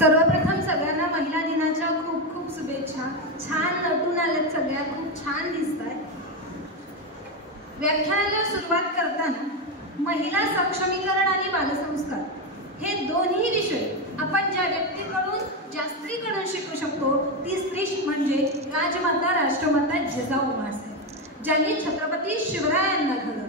सर्वप्रथम सगळ्यांना महिला दिनाच्या खूप खूप शुभेच्छा। छान नटून आलेत सगळ्या, खूप छान दिसतायत। व्याख्यानाला सुरुवात करताना महिला सक्षमीकरण आणि बालसंस्कार हे दोन्ही विषय आपण ज्या व्यक्तीकडून ज्या स्त्रीकडून शिकू शकतो ती स्त्री म्हणजे राजमाता राष्ट्रमाता जिजाऊ साहेब, ज्यांनी छत्रपती शिवरायांना घडवलं।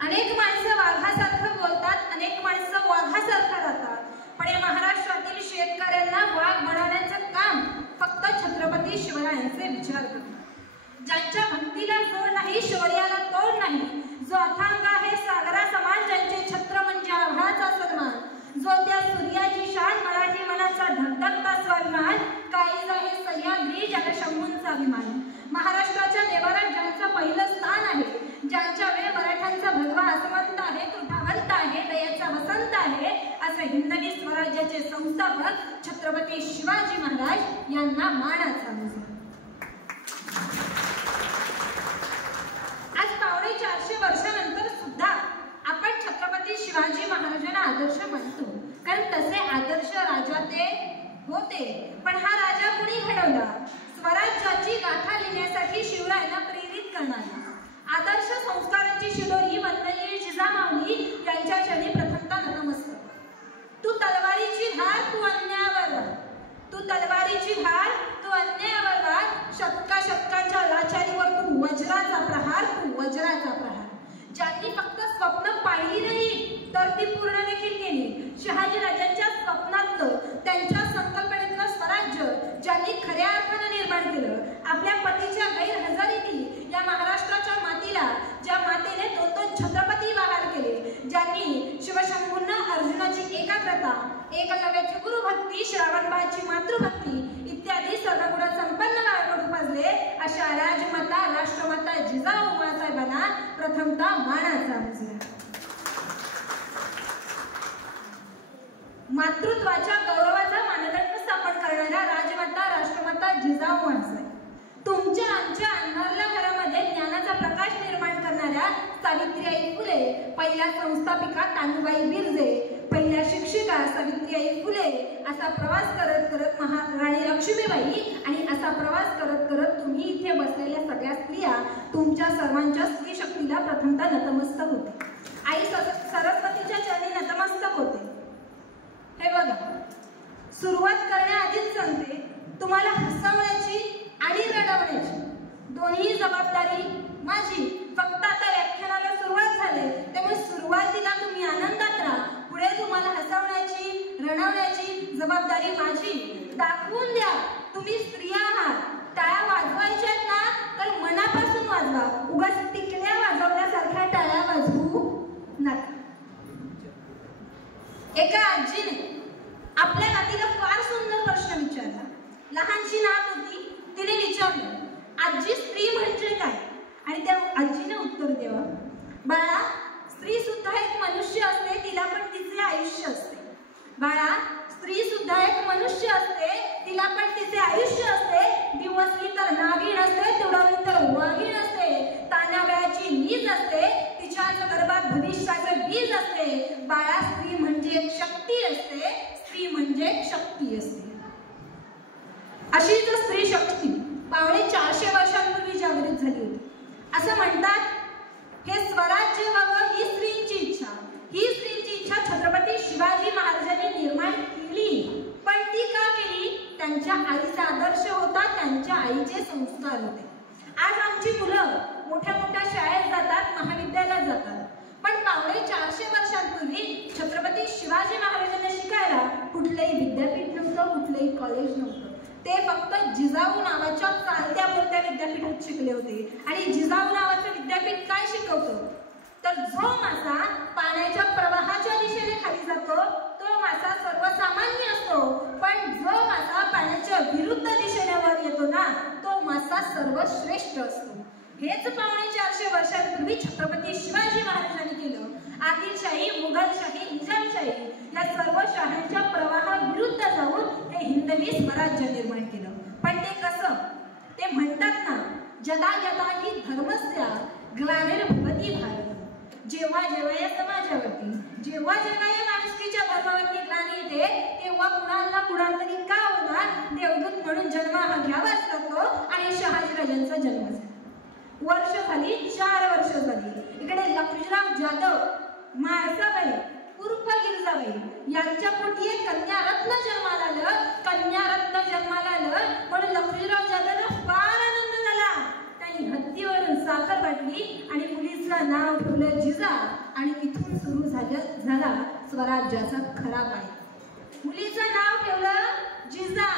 अनेक माणसं वाघासारखं बोलतात, अनेक माणसं वाघासारखं राहतात, पण या महाराष्ट्रातील शेतकऱ्यांना वाघ बनवण्याचं काम फक्त छत्रपती शिवरायांचे विचार करतात। ज्यांच्या भक्तीला जोड नाही, शौर्याला तोड नाही, जो अथांग आहे सागरा समान, ज्यांचे छत्र म्हणजे आभाळाचा सन्मान, जो त्या सूर्याची शान, मराठी मनाचा धगधगता स्वाभिमान, काळीज आहे सह्याद्री ज्याला शंभूंचा अभिमान। महाराष्ट्राच्या देवारात ज्यांचं पहिलं स्थान आहे, ज्यांच्या वेळ मराठ्यांचा भगवा आसमंत आहे, तो धावंत आहे, दयाचा वसंत आहे, असे हिंदवी स्वराज्याचे संस्थापक छत्रपती शिवाजी महाराज यांना मानाचा मुजरा। आज 450 वर्षानंतर सुद्धा आपण छत्रपती शिवाजी महाराजांना आदर्श मानतो, कारण तसे आदर्श राजा ते होते। पण हा राजा कोणी घडवला? स्वराज्याची गाथा लिहिण्यासाठी शिवरायांना प्रेरित करणारा आदर्श संस्कारांची शिदोरी वंदनीय जिजामाऊली यांच्या चरणी प्रथमतः नतमस्तक। तू तलवारीची धार, तू अन्यायावर वार, तू तलवारीची धार, तू अन्यायावर वार, शतकांच्या लाचारीवर तू वज्राचा प्रहार, तू वज्राचा प्रहार। ज्यांनी फक्त स्वप्न पाहिली नाही तर ती पूर्ण देखील केली। शहाजी राजांच्या स्वप्नातलं, त्यांच्या संकल्पनेतलं स्वराज्य ज्यांनी खऱ्या अर्थानं निर्माण केलं, आपल्या पतीच्या गैरहजेरीतील या महाराष्ट्राच्या मातीला, ज्या मातेने 2-2 छत्रपती बहाल केले, ज्यांनी शिवशंभूंना अर्जुनाची एकाग्रता, एकलव्याची गुरुभक्ती, श्रावणबाळाची मातृभक्ती इत्यादी सर्वगुण संपन्न बाळगड उपजले, अशा राजमाता राष्ट्रमाता जिजाऊ साहेबांना प्रथमतः मानाचा मुजरा। मातृत्वाच्या गौरवाचा मानदंड स्थापन करणाऱ्या राजमाता राष्ट्रमाता जिजाऊ साहेब, तुमच्या आमच्या अंधारल्या घरामध्ये ज्ञानाचा प्रकाश निर्माण करणाऱ्या सावित्रीबाई फुले, पहिल्या संस्थापिका तानुबाई बिर्जे, पहिल्या शिक्षिका सावित्रीबाई फुले, असा प्रवास करत करत महाराणी लक्ष्मीबाई आणि असा प्रवास करत करत तुम्ही इथे बसलेल्या सगळ्या स्त्रिया तुमच्या सर्वांच्या स्त्री शक्तीला प्रथमतः नतमस्तक होते। आई सरस्वतीच्या चरणी नतमस्तक होते। हे बघा, सुरुवात करण्याआधीच सांगते, तुम्हाला हसवण्याची आणि रडवण्याची दोन्ही जबाबदारी माझी। फक्त आता व्याख्यानाला सुरुवात झाली, त्यामुळे सुरुवातीला तुम्ही आनंदात राहा, पुढे तुम्हाला हसवण्याची रडवण्याची जबाबदारी माझी। दाखवून द्या तुम्ही स्त्रिया आहात। टाळ्या वाजवायच्यात ना तर मनापासून वाजवा, उगाच टिकल्या वाजवल्यासारख्या टाळ्या वाजवू नका। एका आजीने आपल्या नातीला फार सुंदर प्रश्न विचारला। लहानशी नात होती, तिने विचारलं, आजी स्त्री म्हणजे काय? आणि त्या आजीने उत्तर द्यावं, बाळा स्त्री सुद्धा एक मनुष्य असते, तिला पण तिचे आयुष्य असते। बाळा स्त्री सुद्धा एक मनुष्य असते, तिला पण तिचे आयुष्य असते। दिवसली तर नागिण असते, तेवढाली तर वाघीण असते, तानाव्याची नीज असते, तिच्याच गर्भात भविष्याचे बीज असते। बाळा स्त्री म्हणजे एक शक्ती असते, स्त्री म्हणजे एक शक्ती असते। अशीच स्त्री शक्ती 450 वर्षांपूर्वी जागृत झाली होती। असं म्हणतात, हे स्वराज्य व्हावं ही स्त्रीची इच्छा, ही स्त्रीची इच्छा छत्रपती शिवाजी महाराजांनी निर्माण केली। पण ती का केली? त्यांच्या आईचा आदर्श होता, त्यांच्या आईचे संस्कार होते। आज आमची मुलं मोठ्या मोठ्या शाळेत जातात, महाविद्यालयात जातात, पण 450 वर्षांपूर्वी छत्रपती शिवाजी महाराजांना शिकायला कुठलंही विद्यापीठ नव्हतं, कुठलंही कॉलेज नव्हतं। ते फक्त जिजाऊ नावाच्या चालत्या बोलत्या विद्यापीठात शिकले होते। आणि जिजाऊ नावाचं विद्यापीठ काय शिकवतं? तर जो मासा पाण्याच्या प्रवाहाच्या दिशेने खाली जातो तो मासा सर्वसामान्य असतो, पण जो मासा पाण्याच्या विरुद्ध दिशेने वर येतो ना तो मासा सर्वश्रेष्ठ असतो। हेच 450 वर्षांपूर्वी छत्रपती शिवाजी महाराजांनी केलं। आदिलशाही, मुघलशाही, निजामशाही या सर्व शाह्यांच्या प्रवाहाविरुद्ध जाऊन हे हिंदवी स्वराज्य निर्माण केलं। पण ते कसं? ते म्हणतात ना, जदा जदा ही धर्मस्या ग्लानिर्भवति भारत। जेव्हा जेव्हा या समाजावरती, जेव्हा जेव्हा या माणुसकीच्या धर्मावरती ग्लानी येते, तेव्हा पुन्हा देवदूत म्हणून जन्म हा घ्यावाच लागतो आणि शहाजीराजांचा जन्म झाला. वर्ष झाली, 4 वर्ष झाली. इकडे लक्ष्मणराव जाधव, माळसाबाई उर्फ गिरजाबाई यांच्या पोटी एक कन्यारत्न जन्माला आलं. कन्यारत्न जन्माला आलं म्हणून लक्ष्मणराव जाधवला फार आनंद झाला. त्यांनी हत्तीवरून साखर वाटली आणि मुलीचं नाव ठेवलं जिजा. आणि इथून सुरू झाला स्वराज्याचा खरा पाय. मुलीचं नाव ठेवलं जिजा.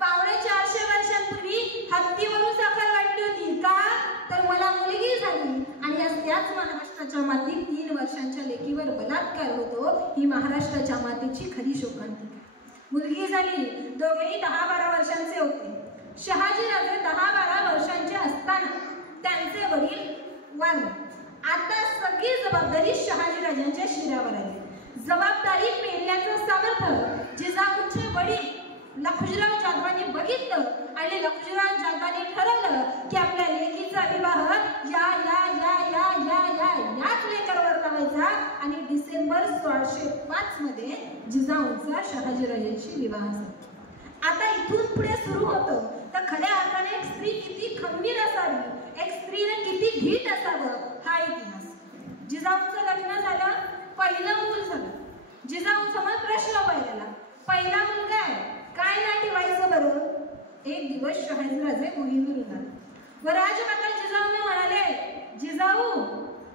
450 वर्षांपूर्वी हत्तीवरून साखर वाटली होती. का तर मला मुलगी झाली आणि आज त्याच महाराष्ट्राच्या मातीत 3 वर्षांच्या लेकीवर बलात्कार होतो. ही महाराष्ट्राच्या मातीची खरी शोकांतिका. मुलगी झाली. दोघेही 10-12 वर्षांचे होते. शहाजीराजे 10-12 वर्षांचे असताना त्यांचे वडील वारले. आता सगळी जबाबदारी शहाजीराजांच्या शिरावर आली. जबाबदारी पेलण्याचं सामर्थ्य जिजाऊंचे वडील लक्ष्मणराव जाधवांनी बघितलं आणि लक्ष्मणराव जाधवांनी ठरवलं की आपल्या लेकीचा विवाह याच लेकरवर लावायचा. आणि डिसेंबर 1605 मध्ये जिजाऊंचा शहाजीराजांशी विवाह झाला. आता इथून पुढे सुरू होतं तर खऱ्या अर्थाने एक स्त्री किती खंबीर असावी, एक स्त्रीने किती धीट असावं हा इतिहास. जिजाऊंचं लग्न झालं, पहिलं मूल झालं. जिजाऊंसमोर प्रश्न उभा पहिला मुलगा आहे, काय नाव ठेवायचं बरं? एक दिवस शहाजीराजे मोहीमेवर आले व राजमाता जिजाऊंना म्हणाले, जिजाऊ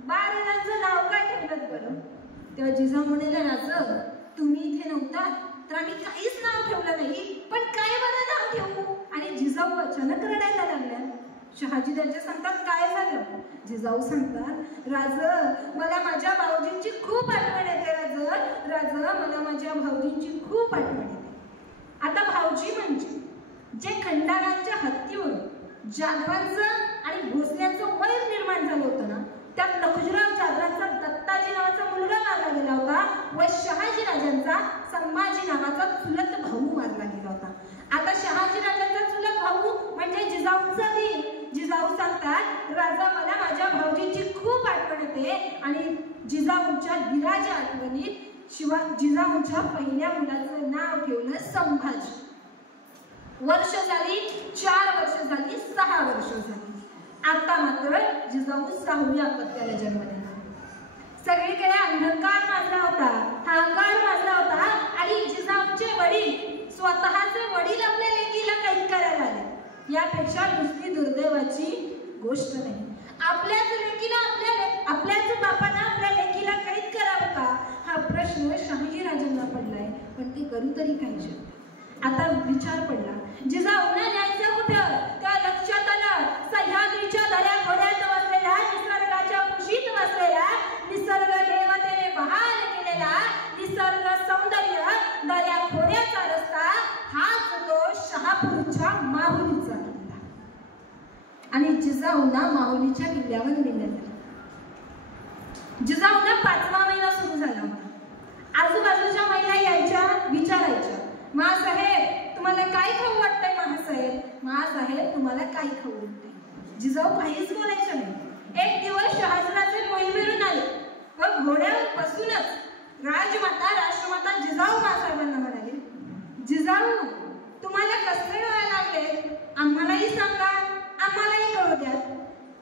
बाळराजांचं नाव काय ठेवलं बरं? तेव्हा जिजाऊ म्हणाले, राज तुम्ही इथे नव्हता तर आम्ही काहीच नाव ठेवलं नाही, पण काय बरं नाव ठेवू? आणि जिजाऊ अचानक रडायला लागल्या. शहाजीराजे सांगतात, काय झालं? जिजाऊ सांगतात, राज मला माझ्या भाऊजींची खूप आठवण येते. राज मला माझ्या भाऊजींची खूप आठवण येते. आता भाऊजी म्हणजे जे खंडाळांच्या हत्तीवर जाधवांचं आणि भोसल्यांचं वैर निर्माण झालं होतं ना, त्यात लक्ष्मणराव जाधवांचा दत्ताजी नावाचा मुलगा मारला गेला होता व शहाजीराजांचा संभाजी नावाचा चुलत भाऊ मारला गेला होता. आता शहाजीराजांचा चुलत भाऊ म्हणजे जिजाऊंचा दीर. जिजाऊ सांगतात, राजा मला माझ्या भाऊजींची खूप आठवण येते. आणि जिजाऊंच्या दिराच्या आठवणीत जिजाऊंच्या पहिल्या मुलाचं नाव ठेवलं संभाजी. वर्ष झाली, 4 वर्ष झाली, 6 वर्ष झाली. आता मात्र जिजाऊ 6व्या अपत्याला जन्म देणार. सगळीकडे अंधकार माजला होता, हाहाकार माजला होता आणि जिजाऊंचे वडील स्वतःचे वडील आपल्या लेकीला कैद करायला आले. यापेक्षा दुसरी दुर्दैवाची गोष्ट नाही. आपल्याच लेकीला आपल्याच बापानं आपल्या लेकीला कैद करावं का हा प्रश्न शहाजीराजांना पडलाय. पण ते करू तरी काय? आता विचार पडला, जिजाऊंना न्यायचं कुठं? त्या लक्षात आलं, सह्याद्रीच्या दऱ्या खोऱ्यात वसलेला, निसर्गाच्या कुशीत वसलेला, निसर्ग देवतेने बहाल केलेला निसर्ग सौंदर्य दऱ्या खोऱ्याचा रस्ता हाच तो शहापूरच्या माहुलीचा किल्ला. आणि जिजाऊंना माहुलीच्या किल्ल्यावर नेण्यात आलं. जिजाऊंना 5वा महिना सुरू झाला होता. आजूबाजूच्या महिला यायच्या, विचारायच्या, महासाहेब तुम्हाला काय खाऊ वाटतंय? महासाहेब तुम्हाला काय खाऊ वाटतंय? जिजाऊ काहीच बोलायचं नाही. एक दिवस शहाजीराजे मोहिमेवरून आले व घोड्यावर बसूनच राष्ट्रमाता जिजाऊ महासाहेबांना म्हणाले, जिजाऊ तुम्हाला कसले डोळे लागले? आम्हालाही सांगा, आम्हालाही कळू द्या.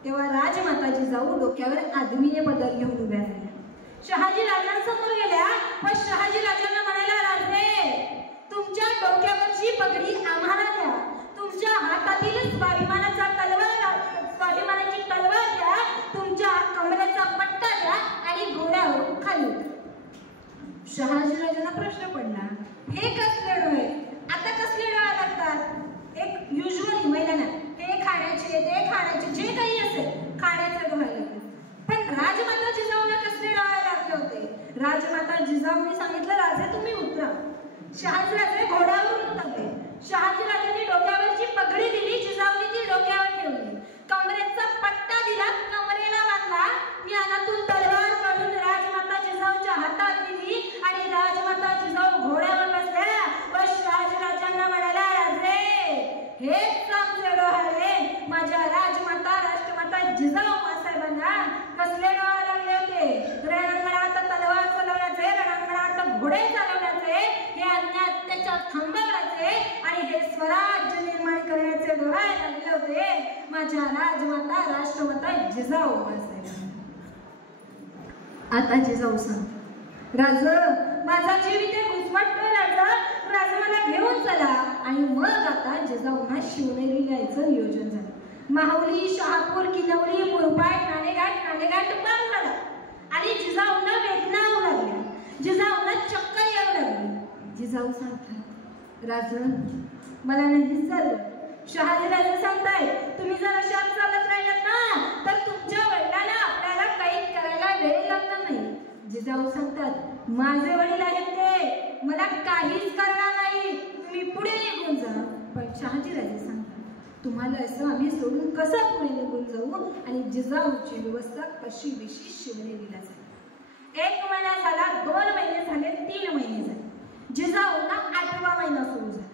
तेव्हा राजमाता जिजाऊ डोक्यावर आदमीने पदर घेऊन उभ्या झाल्या. शहाजीराजांसमोर गेल्या व शहाजीराजांना म्हणाल्या, राजे तुमच्या डोक्यावरची पगडी आम्हाला द्या, तुमच्या हातातील स्वाभिमानाची तलवार द्या, तुमच्या कमरेचा पट्टा द्या आणि घोड्यावरून खाली उतरा. शहाजीराजांना प्रश्न पडला, हे कसले डोळे? आता कसले डोळे लागतात? एक युजली महिलांना हे खाण्याचे, ते खाण्याचे, जे काही असेल खाण्याचे डोळे लागतात. पण राजमाता जिजाऊंना कसले डोळे लागले होते? राजमाता जिजाऊंनी सांगितलं, राजे तुम्ही उतरा. शहाजीराजे घोड्यावरून उतरले. शहाजीराजांनी डोक्यावरची पगडी दिली, जिजाऊंनी ती डोक्यावर ठेवली. कमरेचा पट्टा दिला, कमरेला बांधला. यानातून तलवार काढून राजमाता जिजाऊच्या हातात दिली आणि राजमाता जिजाऊ घोड्यावर बसल्या व शहाजीराजांना म्हणाल्या, राजे हेच आमचे डोळे. माझ्या राष्ट्रमाता जिजाऊ मासाहेबांना कसले डोळे लागले होते? रणांगणात तलवार चालवण्याचे, रणांगणात घोडे चालवण्याचे, हे अत्याचार बोलायला लागले होते माझ्या राजमाता राष्ट्रमाता जिजाऊ बाळासाहेब. आता जिजाऊ सांग राज माझा जीव इथे घुसमटतोय राज मला घेऊन चला. आणि मग आता जिजाऊंना शिवनेरी यायचं नियोजन झालं. माहुली शहापूर किनवली मुरबाड नाणेघाट पार झाला आणि जिजाऊंना वेदना होऊ लागल्या. जिजाऊंना चक्कर येऊ लागली. जिजाऊ सांगतात राज मला नाही चाललं. शहाजीराजे सांगताय तुम्ही जर अशाच चालत राहिलात ना तर तुमच्या वडिलांना आपल्याला काही करायला वेळ लागणार नाही. जिजाऊ सांगतात माझे वडील आहेत ते मला काहीच करणार नाही तुम्ही पुढे निघून जा. पण शहाजीराजे सांगतात तुम्हाला असं आम्ही सोडून कसं पुढे निघून जाऊ. आणि जिजाऊची व्यवस्था कशी विशी शिवनेरीला झाली. 1 महिना झाला 2 महिने झाले 3 महिने झाले. जिजाऊंना 8वा महिना सुरू झाला.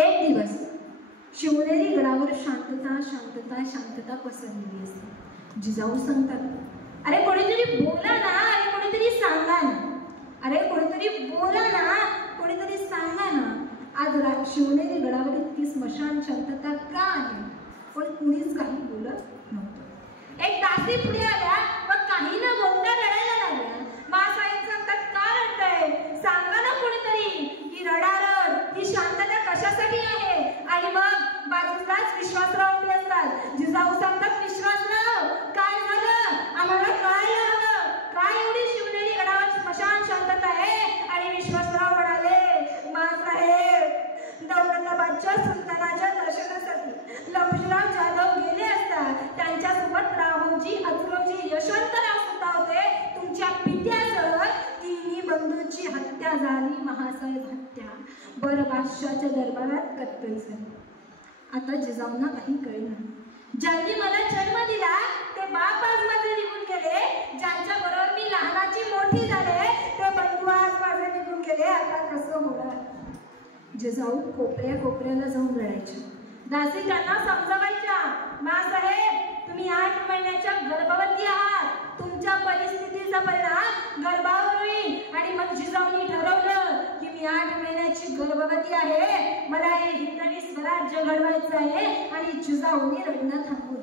एक दिवस शिवनेरी गडावर शांतता पसरलेली असते. जिजाऊ सांगतात अरे कोणीतरी बोला ना अरे कोणीतरी सांगा ना अरे कोणीतरी बोला ना कोणीतरी सांगा ना. आज शिवनेरी गडावर इतकी स्मशान शांतता का आहे. पण कुणीच काही बोलत नव्हतं. एक दासी पुढे आल्या मग काही न बोलता रडायला लागल्या. मासाहेब सांगतात का रडताय सांगा ना कोणीतरी. ही रडारड ही शांतता कशासाठी आहे. आणि मग बाजूलाच विश्वासराव उभे असतात. जिजाऊ सांगतात विश्वासराव काय झालं आम्हाला काय हवं काय एवढी शिवनेरी गडावर स्मशान शांतता आहे. आणि विश्वासराव म्हणाले मासाहेब दौलताबादच्या सुलतानाच्या दर्शनासाठी लक्ष्मणराव जाधव गेले असतात. त्यांच्यासोबत राहुजी अतुलजी यशवंतराव सुद्धा होते. तुमच्या पित्यासह तिन्ही बंधूंची हत्या झाली. महासाहेब हत्या बरबादशाच्या दरबारात कत्तल झाली. आता जिजाऊंना काही कळलं. ज्यांनी मला जन्म दिला ते बाप आज माझे निघून गेले. ज्यांच्या बरोबर मी लहानाची मोठी झाले ते बंधू आज माझे निघून गेले. आता कसं होणार. जिजाऊ कोपऱ्याला जाऊन रडायच्या. दासी त्यांना समजावायच्या मासाहेब तुम्ही 8 महिन्याच्या गर्भवती आहात. तुमच्या परिस्थितीचा परिणाम गर्भावर होईल. आणि मग जिजाऊंनी ठरवलं की मी 8 महिन्याची गर्भवती आहे. मला हे हिंदवी स्वराज्य घडवायचं आहे. आणि जिजाऊंनी रडणं थांबवलं.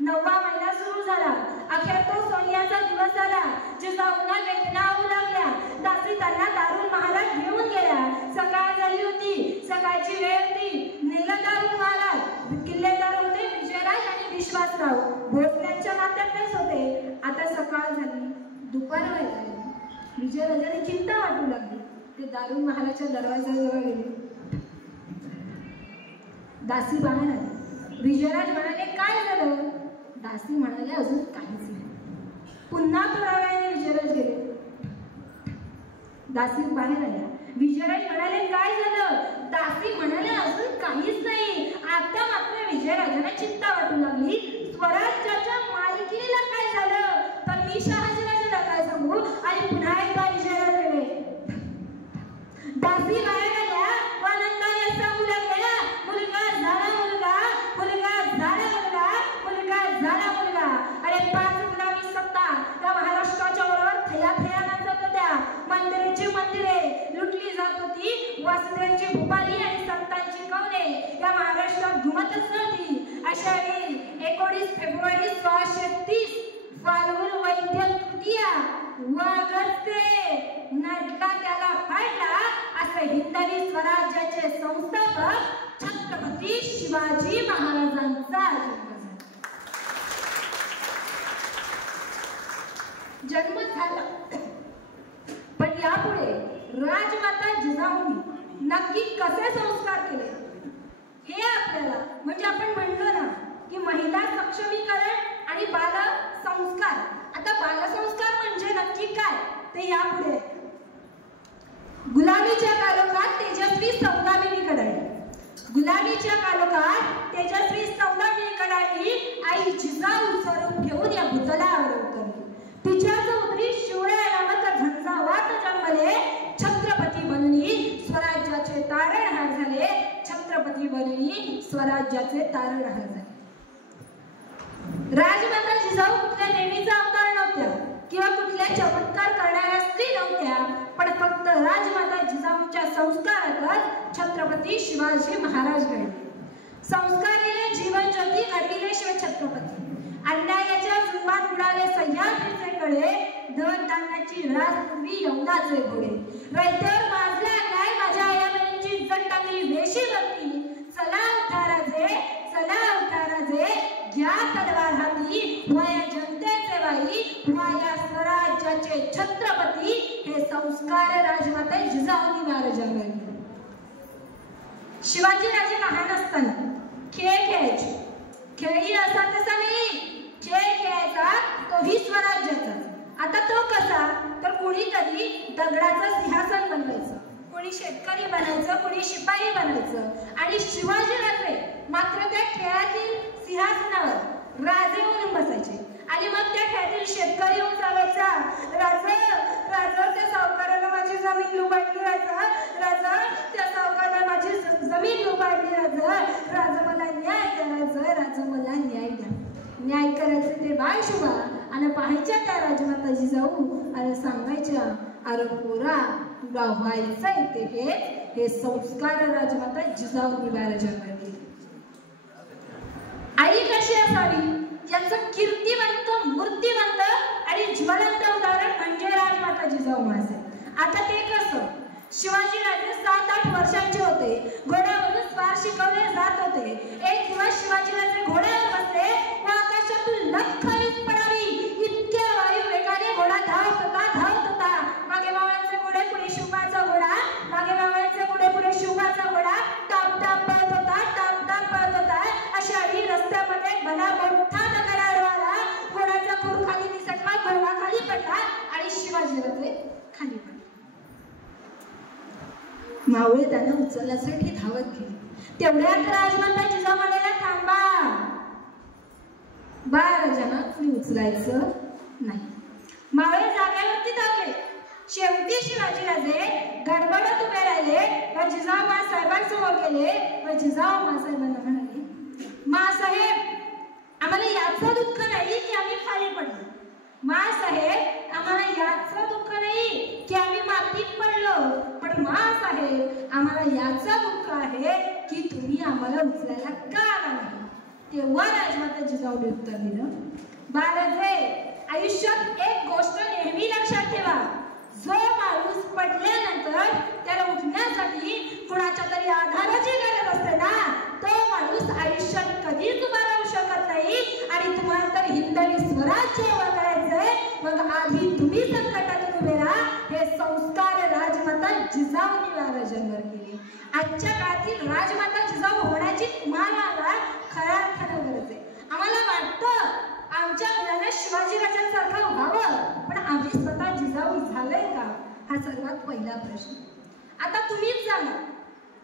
9वा महिना सुरू झाला. अखेर तो सोनियाचा दिवस आला. जिजाऊंना वेदना होऊ लागल्या. दासी त्यांना दारुल महालात घेऊन गेल्या. सकाळ झाली होती. सकाळची वेळ होती. नेलं दारुल महालात. किल्लेदार होते विजयराज आणि विश्वासराव. भोसल्यांच्या नात्यातलेच होते. आता सकाळ झाली. दुपार व्हायला लागली. विजयराजाने चिंता वाटू लागली. ते दारुल महालाच्या दरवाजाजवळ गेले. दासी बाहेर आली. विजयराज म्हणाले काय झालं. दासी म्हणाले अजून काहीच नाही. पुन्हा थोड्या वेळाने विजयराज गेले. दासी बाहेर आल्या. विजयराज म्हणाले काय झालं. दासी म्हणाले अजून काहीच नाही. आता मात्र विजयराजाला चिंता वाटू लागली. स्वराज्याच्या मालकीला काय झालं. तर मी शहाजीराजाला काय सांगू. आणि पुन्हा एकदा विजयराज गेले. दासी बाहेर आल्या. आनंदाने सांगू लागल्या मुलगा झाला मुलगा मुलगा झाला मुलगा मुलगा झाला मुलगा. अरे 5 गुलामी सत्ता त्या महाराष्ट्राच्या बरोबर थया नाचत होत्या. मंदिरे लुटली जात होती. वासुदेवांची भूपाली आणि संतांची कवने या महाराष्ट्रात घुमतच नव्हती. अशा वेळी 19 फेब्रुवारी 1630 फाल्गुन वैद्य तृतीया वागते नडला त्याला फाडला. असे हिंदवी स्वराज्याचे संस्थापक छत्रपती शिवाजी महाराजांचा जन्म झाला. पण यापुढे राजमाता जिजाऊंनी नक्की कसे संस्कार केले हे आपल्याला म्हणजे आपण म्हणलो ना की महिला सक्षमीकरण आणि बाल संस्कार. आता बालसंस्कार म्हणजे नक्की काय ते यापुढे. गुलामीच्या कालोखात तेजस्वी सौदामिनी कडाळी. गुलामीच्या कालोखात तेजस्वी सौदामिनी कडाळी आई जिजाऊ स्वरूप घेऊन या भूतलावर उतरली. तिच्या उदरी शिवराय नामक झंझावात जन्मले. छत्रपती बनली स्वराज्याचे तारणहार झाले. छत्रपती बनली स्वराज्याचे तारणहार झाले. राजमाता जिजाऊ कुठल्या देवीचा अवतार नव्हत्या किंवा कुठल्या चमत्कार करणाऱ्या स्त्री नव्हत्या. पण फक्त राजमाता जिजाऊंच्या संस्कारातच छत्रपती शिवाजी महाराज घडले. संस्कारिले जीवन ज्योती घडविले शिवछत्रपती. अन्यायाच्या जुलमात बुडाले सह्याद्रीचे कडे, दर तांदळाची रास पूर्वी यमुनाचे घोडे. रयतेवर माजला अन्याय, माझ्या आया बहिणींची इज्जत टाकली वेशीवरती. चला उठा राजे, चला उठा राजे, घ्या तलवार हाती, व्हाया जनतेचे वाई, व्हाया स्वराज्याचे छत्रपती. हे संस्कार राजमाता जिजाऊंनी महाराजांवर. शिवाजी राजे लहान असताना खेळ खेळायचे. खेळही असा तसा नाही, खेळ खेळायचा तोही स्वराज्याचा. आता तो कसा, तर कोणीतरी दगडाचं सिंहासन बनवायचं, कोणी शेतकरी बनायचं, कोणी शिपाई बनायचं. आणि शिवाजी राजे मात्र त्या खेळातील सिंहासनावर राजे म्हणून बसायचे. आणि मग त्या खेळातील शेतकरी येऊन सांगायचा, राजा राजा त्या सावकाराला माझी जमीन लुबाडली, राजा राजा त्या सावकाराला माझी जमीन लुबाडली, राजा राजा मला न्याय करायचं, राजा मला न्याय द्या. न्याय करायचे ते बाळ शुभा आणि पाहायच्या त्या राजमाता जिजाऊ आणि सांगायच्या, अरे पोरा तुला व्हायचंय ते हे संस्कार राजमाता जिजाऊंनी महाराजांवर दिले. आई कशी असावी याचं कीर्तिवंत, मूर्तिवंत आणि ज्वलंत उदाहरण म्हणजे राजमाता जिजाऊ महाराज. आता ते कसं, शिवाजी राजे 7-8 वर्षांचे होते. घोड्यावरून स्वार शिकवले जात होते. एक दिवस शिवाजी राजे घोड्यावर बसले व आकाशातून लखवीत पडावी इतक्या वायू वेगाने घोडा धावत होता. मागे मावळ्यांचे घोडे, पुढे शिवबाचा घोडा, मागे मावळ्यांचे घोडे, पुढे शिवबाचा घोडा टाप टाप पळत होता, टाप टाप पळत होता. अशा वेळी रस्त्यामध्ये भला मोठा दगड आडवा, घोड्याचा खूर खाली निसटला, घोडा खाली पडला आणि शिवाजी राजे खाली पडले. मावळे त्यांना उचलण्यासाठी धावत गेले. तेवढ्यात राजमाता जिजाऊ म्हणाल्या, थांबा बाळराजांना कुणी उचलायचं नाही. मावळे जागेवरती धावले. शेवटी शिवाजी राजे गडबडत उभे राहिले व जिजाऊ मासाहेबांसमोर गेले व जिजाऊ मासाहेबांना म्हणाले, मासाहेब आम्हाला याचं दुःख नाही की आम्ही खाली पडलो. मासाहेब आम्हाला याचं दुःख नाही की आम्ही मातीत पडलो, पण मासाहेब आम्हाला याचं दुःख आहे की तुम्ही आम्हाला उचलायला का आला नाही. तेव्हा राजमाता जिजाऊने उत्तर दिलं, बाळराजे आयुष्यात एक गोष्ट नेहमी लक्षात ठेवा, जो माणूस पडल्यानंतर त्याला उठण्यासाठी कुणाच्या तरी आधाराची गरज असते ना, तो माणूस आयुष्यात कधीच उभा राहू शकत नाही. आणि तुम्हाला तर हिंदवी स्वराज्य उभं करायचंय, मग आधी तुम्ही संकटातून उभे राहा. हे संस्कार राजमाता जिजाऊंनी महाराजांवर केले. आजच्या काळातील राजमाता जिजाऊ होण्याची तुम्हाला खऱ्या अर्थानं गरज आहे. आम्हाला वाटतं आमच्या मुलांना शिवाजी राजांसारखं व्हावं, पण आम्ही स्वतः जिजाऊ झालंय का, हा सर्वात पहिला प्रश्न. आता तुम्हीच सांगा,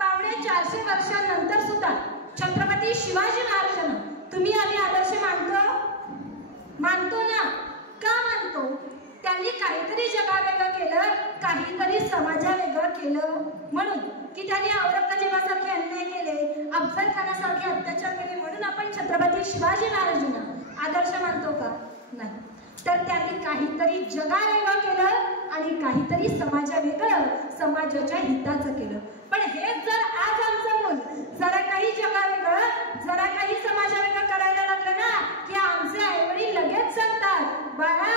450 वर्षांनंतर सुद्धा छत्रपती शिवाजी महाराजांना तुम्ही आम्ही आदर्श मानतो ना. का मानतो? त्यांनी काहीतरी जगावेगळं केलं, काहीतरी समाजावेगळं केलं, म्हणून की त्यांनी औरंगजेबासारखे अन्याय केले, अफजल खानासारखे अत्याचार केले, म्हणून आपण छत्रपती शिवाजी महाराजांना आदर्श मानतो का? नाही. तर त्यांनी काहीतरी जगावेगळं केलं आणि काहीतरी समाजावेगळं, समाजाच्या हिताचं केलं. पण हे जर आज आमचं मूल जरा काही जगावेगळं, जरा काही समाजावेगळं करायला लागलं ना, की आमचे आईवडील लगेच सांगतात, बाळा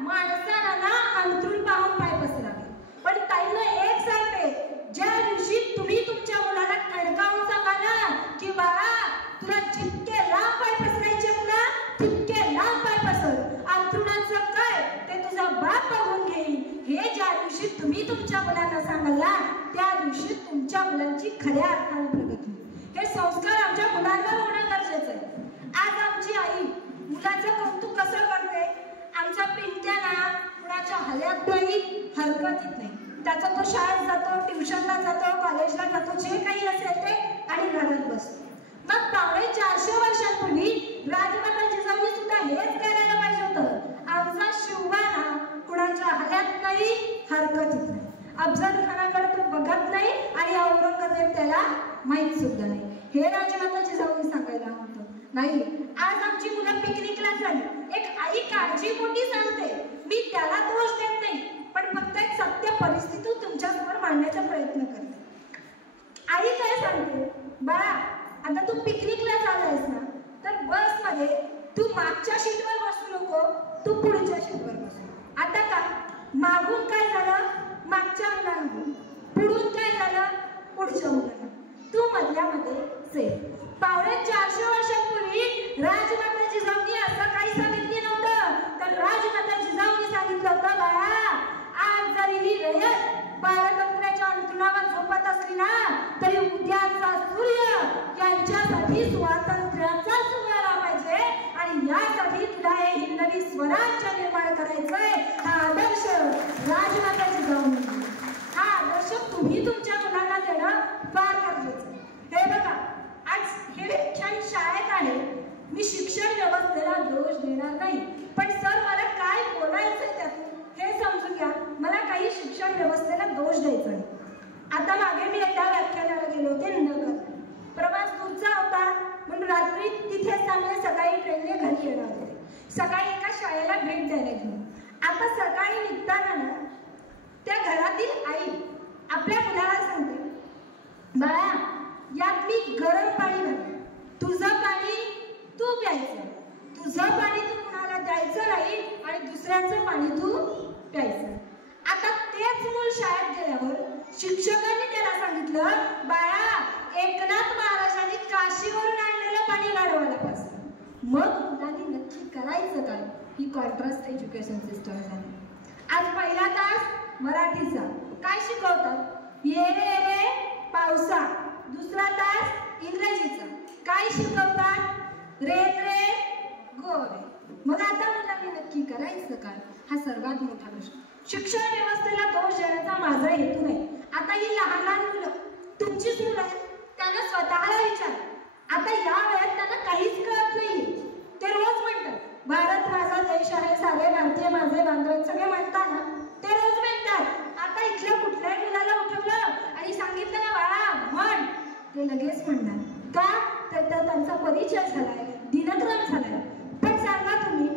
माणसाला ना अंथरूण पाहून पाय पसरावे. पण ताईनं एक सांगते, ज्या दिवशी तुम्ही तुमच्या मुलाला ठणकावून सांगाल ना की बाळा तुला जितके लांब पाय पसरायचे मुला तितके लांब पाय पसर, अंथरुणाचं काय ते तुझा बाप बघून घेईल, हे ज्या दिवशी तुम्ही तुमच्या मुलांना सांगाल ना, त्या दिवशी तुमच्या मुलांची खऱ्या अर्थाने प्रगती. हे संस्कार आमच्या मुलांवर होणं गरजेचं आहे. आज आमची आई मुलाचं कौतुक कसं करते, आमचा पिंट्या ना कुणाच्या हल्यात नाही, हरकतीत नाही. त्याचा तो शाळेत जातो, ट्युशनला जातो, कॉलेजला जातो, जे काही असेल ते, आणि घरात बसतो. मग 450 वर्षांपूर्वी राजमाता जिजाऊंनी सुद्धा हेच करायला पाहिजे होतं. आमचा शिवबा कुणाच्या हल्यात नाही, हरकतीत नाही. अफजल खानाकडे तो बघत नाही आणि औरंगजेब त्याला माहित सुद्धा नाही. हे राजमाता जिजाऊंनी सांगायला होतं. नाही, आज आमची मुलं पिकनिकला झाली, एक आई काळजीपोटी सांगते, मी त्याला दोष देत नाही, पण फक्त एक सत्य परिस्थिती तुमच्यासमोर मांडण्याचा प्रयत्न करते. आई काय सांगते, बाळा आता तू पिकनिकला चाललायस ना, तर बसमध्ये तू मागच्या सीटवर बसू नको, तू पुढच्या सीटवर बसू. आता का मागून काय झालं, मागच्या मुलांना, पुढून काय झालं, पुढच्या मुलांना, तू मधल्यामध्ये सेफ. 450 वर्षांपूर्वी राजमाता जिजाऊंनी असं काही सांगितले नव्हतं, तर राजमाता जिजाऊंनी सांगितलं होतं, बाळा आज जरी ही रयत पारतंत्र्याच्या अंतरुणावर झोपत असली ना, तरी उद्याचा सूर्य यांच्यासाठी स्वातंत्र्याचा सुमारा पाहिजे, आणि यासाठी तुला हे हिंदवी स्वराज्य निर्माण करायचंय. हा आदर्श राजमाता जिजाऊंनी, हा आदर्श तुम्ही तुमच्या मुलांना देणं फार गरजेचं. हे बघा, आज हे व्याख्यान शाळेत आहे, मी शिक्षण व्यवस्थेला दोष देणार नाही, पण सर मला काय बोलायचंय त्यातून हे समजून घ्या. मला काही शिक्षण व्यवस्थेला दोष द्यायचा नाही. आता मागे मी एकदा व्याख्यानाला गेले होते नगर, प्रवास दूरचा होता म्हणून रात्री तिथेच थांबले, सकाळी ट्रेनने घरी येणार होते. सकाळी एका शाळेला भेट द्यायला गेलो. आता सकाळी निघताना ना, त्या घरातील आई आपल्या मुलाला सांगते, बाळा यात मी गरम पाणी घालते, तुझं पाणी तू प्यायचं, तुझं पाणी तू कुणाला द्यायचं नाही, आणि दुसऱ्यांचं पाणी तू प्यायचं. आता तेच मूल शाळेत गेल्यावर शिक्षकांनी त्याला सांगितलं, बाळा एकनाथ महाराजांनी काशीवरून आणलेलं पाणी गाढवायला पाहिजे. मग मुलांनी नक्की करायचं काय, ही कॉन्ट्रास्ट एज्युकेशन सिस्टम झाली. आज पहिला तास मराठीचा, काय शिकवतात, ये रे पावसा. दुसरा तास इंग्रजीचा, काय शिकवतात, रेत रे गोरे. मग आता मुलांनी नक्की करायचं काय, हा सर्वात मोठा प्रश्न. शिक्षण व्यवस्थेला दोष देण्याचा माझा हेतू नाही. आता ही लहान लहान मुलं, तुमचीच मुलं आहेत, त्यांना स्वतःला विचार. आता या वयात त्यांना काहीच कळत नाही. ते रोज म्हणतात भारत माझा देश आहे, सारे भारतीय माझे बांधव, सगळे म्हणतात ना, ते रोज म्हणतात. आता इथल्या कुठल्याही मुलाला उठवलं आणि सांगितलं ना बाळा म्हण, ते लगेच म्हणणार. का तर त्यांचा परिचय झालाय, दिनक्रम झालाय. पण सांगा तुम्ही,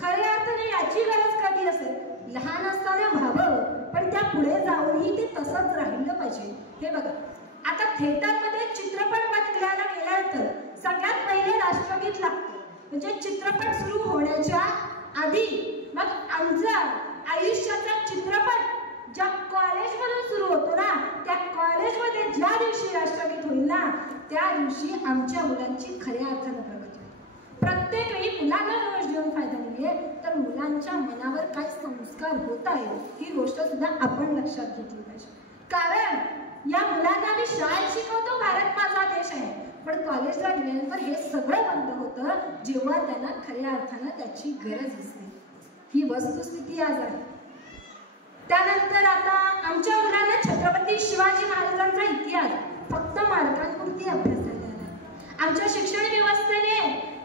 खऱ्या अर्थाने याची गरज कधी असेल, लहान असताना व्हावं, पण त्या पुढे जाऊनही ते तसंच राहिलं पाहिजे. हे बघा, आता थिएटरमध्ये चित्रपट बघायला गेल्यानंतर सगळ्यात पहिले राष्ट्रगीत लागतं, म्हणजे चित्रपट सुरू होण्याच्या आधी. मग आमचा आयुष्याचा चित्रपट ज्या कॉलेजमधून सुरू होतो ना, त्या कॉलेजमध्ये ज्या दिवशी राष्ट्रगीत होईल ना, त्या दिवशी आमच्या मुलांची खऱ्या अर्थानं प्रगती होईल. प्रत्येक वेळी मुलांना दोष देऊन फायदा नाहीये, तर मुलांच्या मनावर काय संस्कार होत आहेत ही गोष्ट सुद्धा आपण लक्षात घेतली पाहिजे. कारण या मुलांना मी शाळेत शिकवतो भारत माझा देश आहे, पण कॉलेजला गेल्यानंतर हे सगळं बंद होतं जेव्हा त्यांना खऱ्या अर्थानं त्याची गरज असते. ही वस्तुस्थिती आज आहे. त्यानंतर आता आमच्या मुलांना छत्रपती शिवाजी महाराजांचा इतिहास फक्त मार्कांपुरती अभ्यास झालेला आहे. आमच्या शिक्षण व्यवस्थेने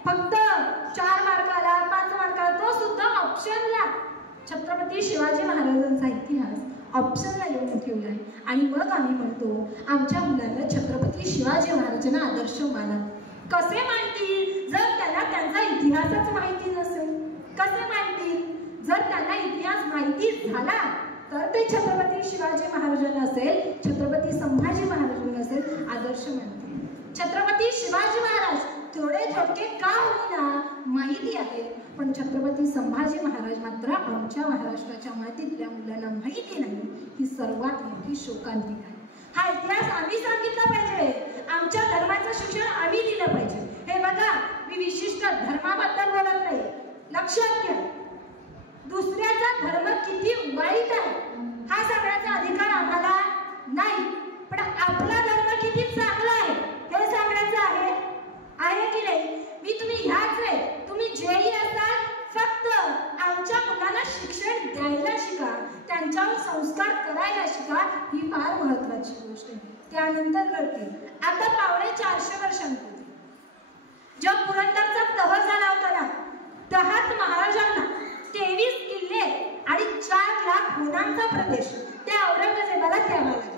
फक्त 4 मार्काला 5 मार्काला, तो सुद्धा ऑप्शनला छत्रपती शिवाजी महाराजांचा इतिहास ऑप्शनला येऊन ठेवला आहे. आणि मग आम्ही म्हणतो आमच्या मुलांना छत्रपती शिवाजी महाराजांना आदर्श माना. कसे मानतील जर त्यांना त्यांचा इतिहासच माहिती नसेल? कसे मानतील? जर त्यांना इतिहास माहिती झाला तर ते छत्रपती शिवाजी महाराजांना असेल, छत्रपती संभाजी महाराजांना असेल आदर्श मानतील. छत्रपती शिवाजी महाराज थोडे थोडके का होईना माहिती आहे, पण छत्रपती संभाजी महाराज मात्र आमच्या महाराष्ट्राच्या मातीतल्या मुलांना माहिती नाही. ही सर्वात मोठी शोकांतिका आहे. हा इतिहास आम्ही सांगितला पाहिजे, आमच्या धर्माचं शिक्षण आम्ही दिलं पाहिजे. हे बघा, मी विशिष्ट धर्माबद्दल बोलत नाही, लक्षात घ्या. दुसऱ्याचा धर्म किती वाईट आहे हा सांगण्याचा अधिकार आम्हाला नाही, पण आपला धर्म किती चांगला आहे हे सांगण्याचा आहे की नाही? मी तुम्ही ह्याच रे, तुम्ही जेही असाल, फक्त आमच्या मुलांना शिक्षण द्यायला शिका, त्यांच्यावर संस्कार करायला शिका, ही फार महत्वाची गोष्ट आहे. त्यानंतर करतील आता 450 वर्षांपूर्वी जेव्हा पुरंदरचा तह झाला होता ना, तहात महाराजांना 23 किल्ले आणि 4 लाख होणांचा प्रदेश त्या औरंगजेबाला द्यावा लागला.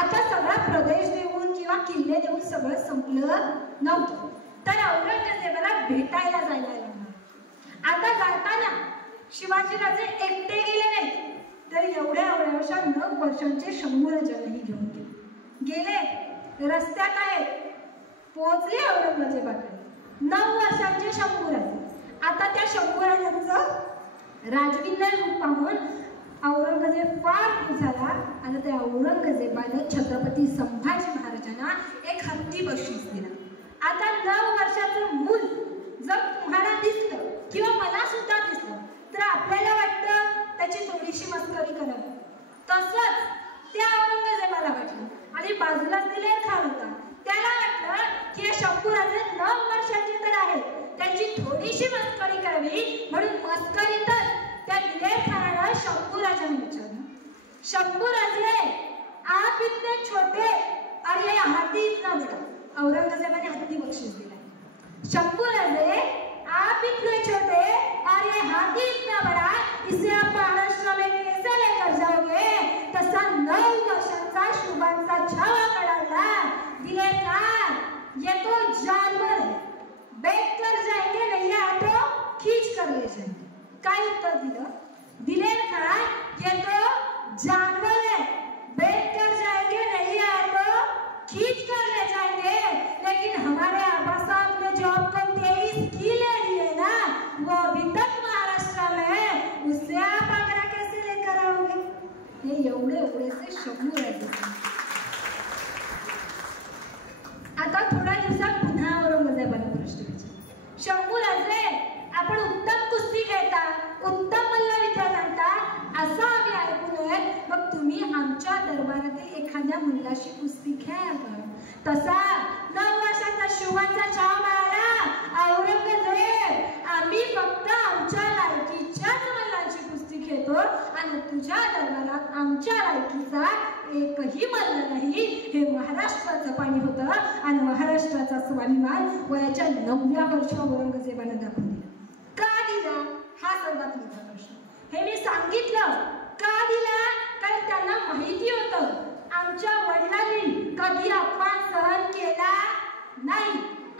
आता सगळा प्रदेश देऊन किंवा किल्ले देऊन सगळं संपलं नव्हतं, तर औरंगजेबाला भेटायला जायला लागणार. आता जाताना शिवाजीराजे एकटे गेले नाही, तर एवढ्या वर्षा 9 वर्षांचे 100 जनही घेऊन गेले. रस्त्यात आहेत पोहोचले औरंगजेबाकडे. 9 वर्षांचे शंभूराजे. आता त्या शंभूराजांचं राजविल्लय रूप पाहून औरंगजेब फार खुश झाला आणि त्या औरंगजेबाने छत्रपती संभाजी महाराजांना एक हत्ती बक्षीस दिला. आता 9 वर्षाचं मूल जर तुम्हाला दिसलं किंवा मला सुद्धा दिसलं तर आपल्याला वाटतं त्याची थोडीशी मस्करी करावी. तसंच त्या औरंगजेबाला वाटलं आणि बाजूलाच दिलेर खान होता, त्याला वाटलं की हे शंभूराजे 9 वर्षाचे तर आहेत, त्यांची थोडीशी मस्करी करावी. म्हणून मस्करीतच त्या दिलेर खानाला शंभूराजाने विचारलं, शंभूराजे आप इतने छोटे और ये हाथी इतना बड़ा. औरंगजेबाने हत्ती बक्षीस दिला. शंभूराजे आप इतने छोटे और ये हाथी इतना बड़ा, इसे आप महाराष्ट्र में कैसे लेकर जाओगे. तसा 9 वर्षांचा शुभांचा छावा कडाला. दिलेर खान, ये तो जानवर है, बैठ कर जाएंगे नहीं है तो खींच कर ले जाएंगे. काय उत्तर दिलं दिलेर खान, ये तो जानवर है, बैठ कर जाएंगे नहीं है तो खींच कर ले जाएंगे. लेकिन हमारे आबा साहब ने जो आपको 23 किले दिए ना, वो अभी तक महाराष्ट्र में है, उससे आप आगरा कैसे लेकर आओगे. हे एवढे शंभूराजे. आता थोड्या दिवसात पुन्हा औरंगजेबाने प्रश्न विचारला, शंभूराजे आपण उत्तम कुस्ती खेळता, उत्तम मल्लविद्या जाणता असं आम्ही ऐकून आहे, मग तुम्ही आमच्या दरबारातील एखाद्या मुलाशी कुस्ती खेळा का. तसा 9 वर्षाचा शिवांचा छाव मिळाला. औरंगजेब, आम्ही फक्त आमच्या लायकीच्याच मल्लाची कुस्ती खेळतो आणि तुझ्या दरबारात आमच्या लायकीचा एकही मल्ल नाही. हे महाराष्ट्राचं पाणी होतं आणि महाराष्ट्राचा स्वाभिमान वयाच्या 9व्या वर्षी औरंगजेबाने दाखवून दिला. का दिला हा सर्वात मोठा प्रश्न. हे मी सांगितलं का दिला, कारण त्यांना माहिती होतं आमच्या वडिलांनी कधी अपमान सहन केला नाही,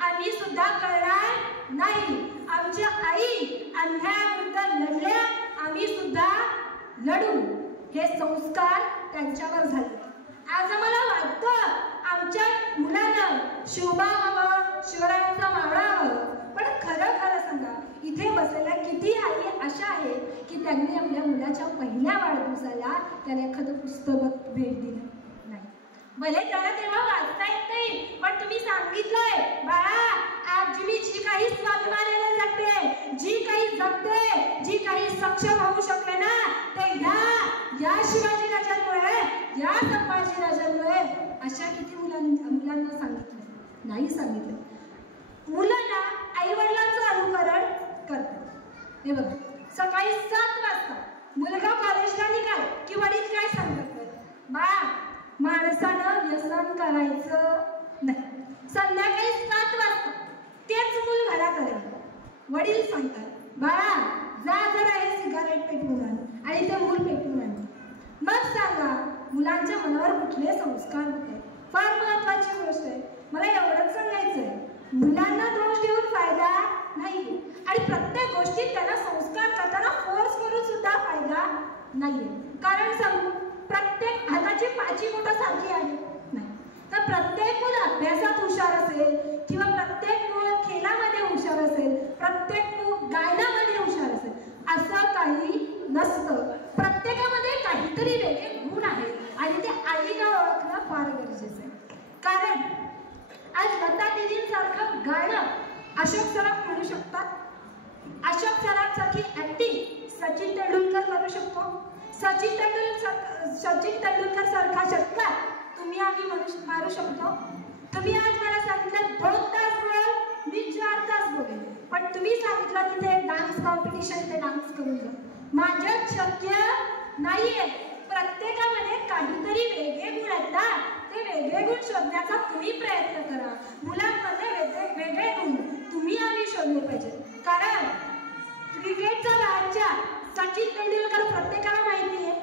आम्ही सुद्धा करणार नाही. आमच्या आई अन्यायाविरुद्ध लढल्या, आम्ही सुद्धा लढू. हे संस्कार त्यांच्यावर झाले. आज आम्हाला वाटतं आमच्या मुलांना शिवबा हवं, शिवरायांचा मावळा हवं, पण खरं सांगा इथे बसलेल्या किती आई अशा आहेत की त्यांनी आपल्या मुलाच्या पहिल्या वाढदिवसाला त्याला एखादं पुस्तक भेट दिलं नाही. भले त्याला तेव्हा वाचता येत नाही, पण तुम्ही सांगितलंय बाळा, आज मी जी काही स्वाभिमानाने जगते, जी काही जगते, जी काही सक्षम होऊ शकले ना, ते या शिवाजी राजांमुळे, या संभाजी राजांमुळे. अशा किती मुलांना सांगितलं नाही सांगितलं. मुलांना आई वडिलांचं अनुकरण करतात. हे बघा, सकाळी 7 वाजता मुलगा कॉलेजला निघाल की वडील काय सांगतात, बाळा माणसानं व्यसन करायचं नाही. संध्याकाळी 7 वाजता तेच मूल घरात आले, वडील सांगतात, बाळा जा जरा हे सिगारेट पेटवून आण, आणि ते मूल पेटवून आण. मग सांगा मुलांच्या मनावर कुठले संस्कार होते. फार महत्वाची गोष्ट आहे. मला एवढंच सांगायचंय, मुलांना दोष देऊन फायदा नाही आणि प्रत्येक गोष्टीत त्यांना संस्कार करताना फोर्स करून सुद्धा फायदा नाहीये. कारण सांगू, प्रत्येक हाताची पाची बोटं सारखी आहे नाही. तर प्रत्येक मूल अभ्यासात हुशार असेल किंवा प्रत्येक मूल खेळामध्ये हुशार असेल, प्रत्येक मूल गायनामध्ये हुशार असेल असं काही नसतं. प्रत्येकामध्ये काहीतरी वेगळे गुण आहेत आणि ते आईला ओळखणं फार गरजेचं आहे. कारण आज लता दीदींसारखं गाणं अशोक सराफ म्हणू शकतात. अशोक सराफ सारखी ऍक्टिंग सचिन तेंडुलकर करू शकतो. सचिन तेंडुलकर सारखा षटकार तुम्ही आम्ही मारू शकतो. तुम्ही आज मला सांगितलं 2 तास बोल, मी 4 तास बोलेन, पण तुम्ही सांगितलं तिथे डान्स कॉम्पिटिशन, ते डान्स करून जा. माझ्यात शक्य नाहीये. प्रत्येकामध्ये काहीतरी वेगळे गुण आहेत ना, ते वेगळे गुण शोधण्याचा तुम्ही प्रयत्न करा. मुलांमध्ये वेगळे गुण तुम्ही आम्ही शोधले पाहिजे. कारण क्रिकेटचा राजा सचिन तेंडुलकर प्रत्येकाला माहिती आहे.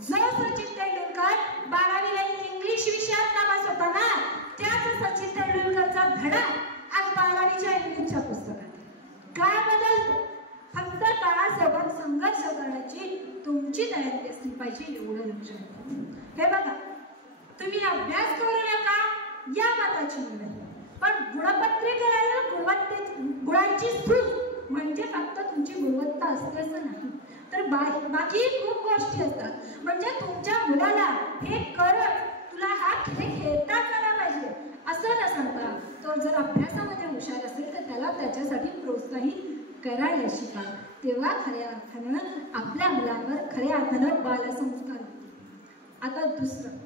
जो सचिन तेंडुलकर 12वीला इंग्लिश विषयात नापास होता ना, त्याच सचिन तेंडुलकरचा धडा आज 12वीच्या इंग्लिशच्या पुस्तकात. काय बदलतो? फक्त काळासोबत संघर्ष करण्याची तुमची तयारी असली पाहिजे, एवढं लक्षात ठेवा. हे बघा, तुम्ही अभ्यास करू नका या मताची नाही, पण गुणपत्रिकेला गुणांची सूज म्हणजे फक्त तुमची गुणवत्ता असते असं नाही, तर बाकी खूप गोष्टी असतात. म्हणजे तुमच्या मुलाला हे करत तुला हा खेळ खेळताच आला पाहिजे असं न सांगता, तो जर अभ्यासामध्ये हुशार असेल तर त्याला त्याच्यासाठी प्रोत्साहित करायला शिका. तेव्हा खऱ्या अर्थानं आपल्या मुलांवर खऱ्या अर्थानं बालसंस्कार होते. आता दुसरं,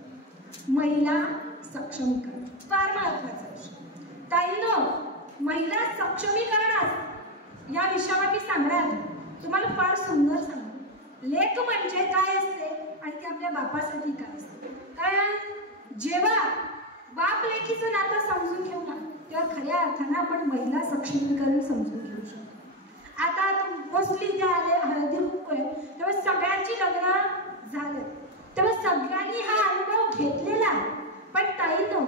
महिला सक्षमीकरण फार महत्वाचा विषय. ताईंनो, महिला सक्षमीकरणात या विषयावर मी सांगणार तुम्हाला फार सुंदर सांगतो. लेक म्हणजे काय असते आणि ते आपल्या बापासाठी काय असते. कारण जेव्हा बाप लेकीचं नातं समजून घेऊ ना, तेव्हा खऱ्या अर्थानं आपण महिला सक्षमीकरण समजून घेऊ शकतो. आता मोस्टली जे आले हळदी कुंकू आहे तेव्हा सगळ्यांची लग्न झालं, तेव्हा सगळ्यांनी हा अनुभव घेतलेला. पण ताईंनो,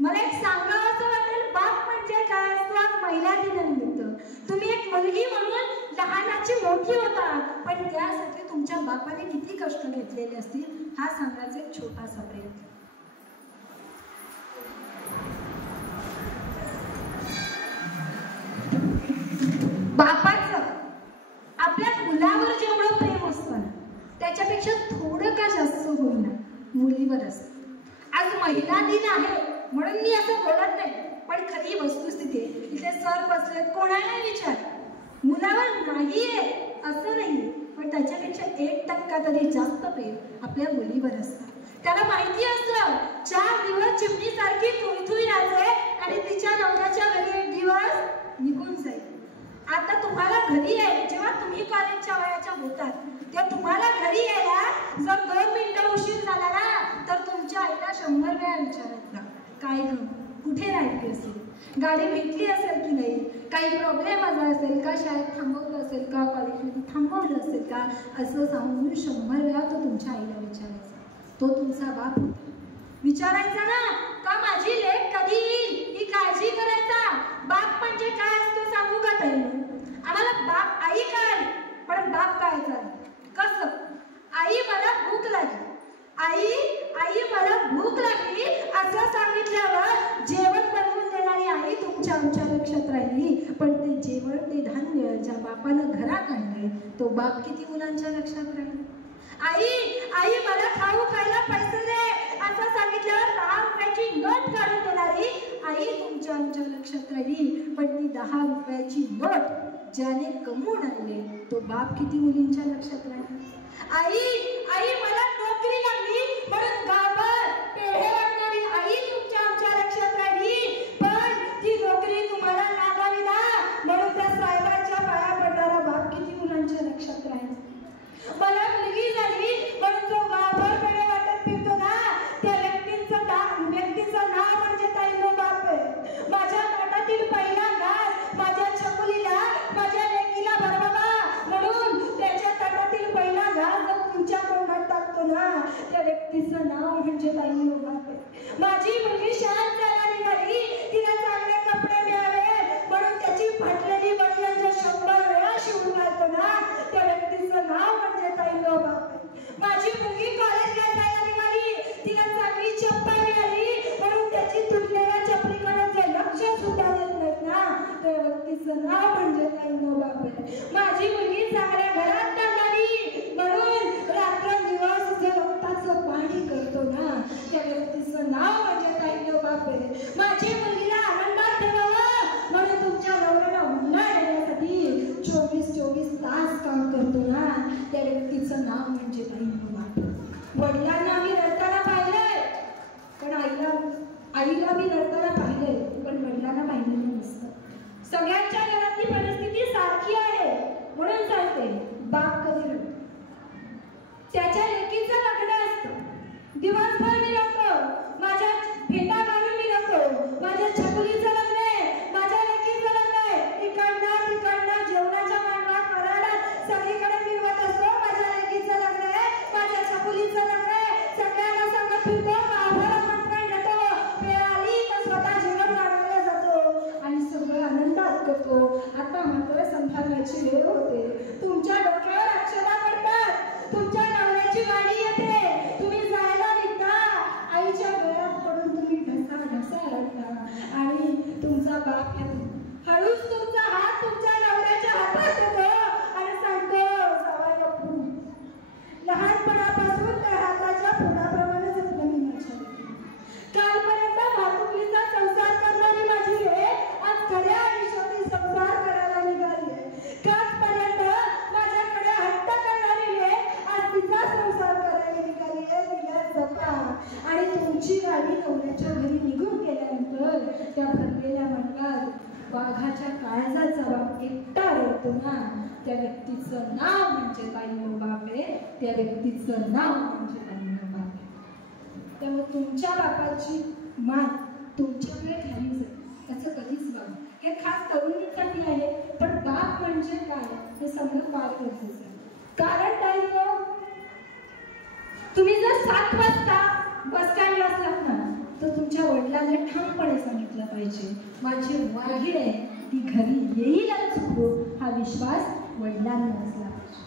मला एक सांगावं असं वाटेल, बाप म्हणजे काय असतो. आज महिला दिनानिमित्त तुम्ही एक मुलगी म्हणून लहानाची मोठी होता, पण त्यासाठी तुमच्या बापाने किती कष्ट घेतलेले असतील हा सांगायचा एक छोटासा प्रयत्न. बापाचं आपल्या मुलावर जेवढं प्रेम असतं त्याच्यापेक्षा थोडं का जास्त होईना मुलीवर असतं. आज महिला दिन आहे म्हणून मी असं बोलत नाही, पण खरी वस्तुस्थिती आहे. इथे सर बसलेत, कोणाला विचार मुलावर नाहीये असं नाही, पण त्याच्यापेक्षा 1% तरी जास्त प्रेम आपल्या मुलीवर असतं. त्याला माहिती असतं 4 दिवस चिमणीसारखी थुई राहते आणि तिच्या नवऱ्याच्या घरी 1 दिवस निघून जाईल. आता तुम्हाला घरी आहे, जेव्हा तुम्ही कॉलेजच्या वयाच्या होतात तेव्हा तुम्हाला घरी यायला जर 2 मिनिटं उशीर झाला ना तर तुमच्या आईला 100 वेळा विचारत ना, काय ग कुठे राहिली असेल, गाडी भेटली असेल की नाही, काही प्रॉब्लेम आला असेल का, शाळेत थांबवलं असेल का, कॉलेजमध्ये थांबवलं असेल का, असं सांगून 100 वेळा तो तुमच्या आईला विचारायचा. तो तुमचा बाप विचारायचा ना का माझी लेक कधी येईल ही काळजी करायचा. बाप म्हणजे काय असतो सांगू का ताई? आम्हाला बाप आई काय, पण बाप काय कसं. आई मला भूक लागली, आई मला भूक लागली असं सांगितल्यावर जेवण बनवून देणारी आई तुमच्या आमच्या लक्षात राहिली, पण ते जेवण ते धान्य ज्या बापानं घरात आणले तो बाप किती मुलांच्या लक्षात राहील. आई मला खाऊ खायला पैसे दे असं सांगितल्यावर 10 रुपयाची नोट काढून देणारी आई तुमच्या आमच्या लक्षात राहिली, पण ती 10 रुपयाची नोट ज्याने कमवून आणले तो बाप किती मुलींच्या लक्षात राहिला. आई मला नोकरी लागली म्हणून गावभर पेढे वाटणारी आई तुमच्या आमच्या लक्षात राहिली, पण ती नोकरी तुम्हाला लागावी ना म्हणून त्या साहेबांच्या पाया पडणारा बाप किती मुलांच्या लक्षात राहिला. मला मुलगी झाली म्हणून जो गावभर पेढे वाटत फिरतो ना त्या व्यक्तीचं नाव म्हणजे ताईंनो बाप आहे. माझ्या ताटातील पहिला घास माझ्या छकुलीला माझ्या लेकीला भरवावा म्हणून त्याच्या ताटातील पहिला घास जो तुमच्या तोंडात टाकतो ना त्या व्यक्तीचं नाव म्हणजे ताईंनो बाप आहे. माझी मुलगी शाळेत जायला निघाली, तिला चांगले कपडे मिळावे म्हणून त्याची फाटलेली बनियान 100 वेळा शिवून घालतो ना त्या व्यक्तीचं नाव म्हणजे ताईंनो बाप आहे. माझी मुलगी कॉलेजला जायला निघाली, तिला चांगली चप्पल मिळाली म्हणून त्याची तुटलेल्या चपलीकडे जे लक्ष सुद्धा देत नाहीत ना त्या व्यक्तीचं नाव म्हणजे ताईंनो बाप आहे. माझी मुलगी चांगल्या घरात टाकली म्हणून रात्रंदिवस जे रक्ताचं पाणी करतो ना त्या व्यक्तीचं नाव म्हणजे ताईंनो बाप आहे. माझी मुलगीला आनंदात ठेवावं म्हणून तुमच्या नवऱ्याला उन्हाळ देण्यासाठी 24 तास काम करतो ना त्या व्यक्तीचं नाव म्हणजे ताईंनो बाप. वडिलांना आम्ही रडताना पाहिलंय, पण आईला मी रडताना पाहिलंय, पण वडिलांना पाहिलेलं नसतं. सगळ्यांच्या घरातली परिस्थिती सारखी आहे म्हणून सांगते, बाप कधी रडतो. त्याच्या लेकीचं लग्न असतं, दिवसभर मी रडतो, माझ्या फेटा घालून मी रडतो, माझ्या छकुलीचं लग्न आहे, माझ्या लेकीचं लग्न आहे, तिकडनं जेवणाच्या मांडवात वराडात सगळीकडे फिरवत असतो, माझ्या लेकीचं लग्न आहे, माझ्या छकुलीचं लग्न आहे, सगळ्यांना सांगत फिरतो, गावभर आमंत्रण देतो, वेळ आली तर स्वतः जेवण वाढवलं जातो आणि सगळं आनंदात करतो. आता मात्र संभाळण्याची वेळ होते, तुमच्या डोक्यावर अक्षता पडतात, तुमच्या नवऱ्याची गाडी येते, तुम्ही जायला निघता, आईच्या गळ्यात पडून तुम्ही बाप येतो. हळूच तुमचा हात तुमच्या नवऱ्याच्या हातात येतो आणि सांगतो जावई बापू. लहानपणापासून त्या हाताच्या फुलाप्रमाणे जपलं मी माझ्या. कालपर्यंत भातुकलीचा संसार करणारी माझी रे आज खऱ्या आयुष्यातील संसार करायला निघाली आहे. कालपर्यंत माझ्याकडे हट्ट करणारी रे आज तिचा संसार करायला निघाली आहे. तिला जपा. आणि तुमची गाडी नवऱ्याच्या घरी निघून गेल्यानंतर त्या भरलेल्या मंडपात वाघाच्या काळजाचा बाप एकटा रडतो ना, त्या व्यक्तीचं नाव म्हणजे ताईनो बापे. त्या व्यक्तीचं नाव म्हणजे ताईनो बापे. त्यामुळे तुमच्या बापाची मान तुमच्याकडे ठेवली जाईल त्याचं कधीच बघा. हे खास तरुणींसाठी आहे, पण बाप म्हणजे काय हे समजणं फार गरजेचं आहे. कारण ताईनो तुम्ही जर 7 वाजता बस स्टँडला असलात ना तर तुमच्या वडिलांनी ठामपणे सांगितलं पाहिजे माझी वाघीण आहे ती घरी येईलच हा विश्वास वडिलांना असला पाहिजे.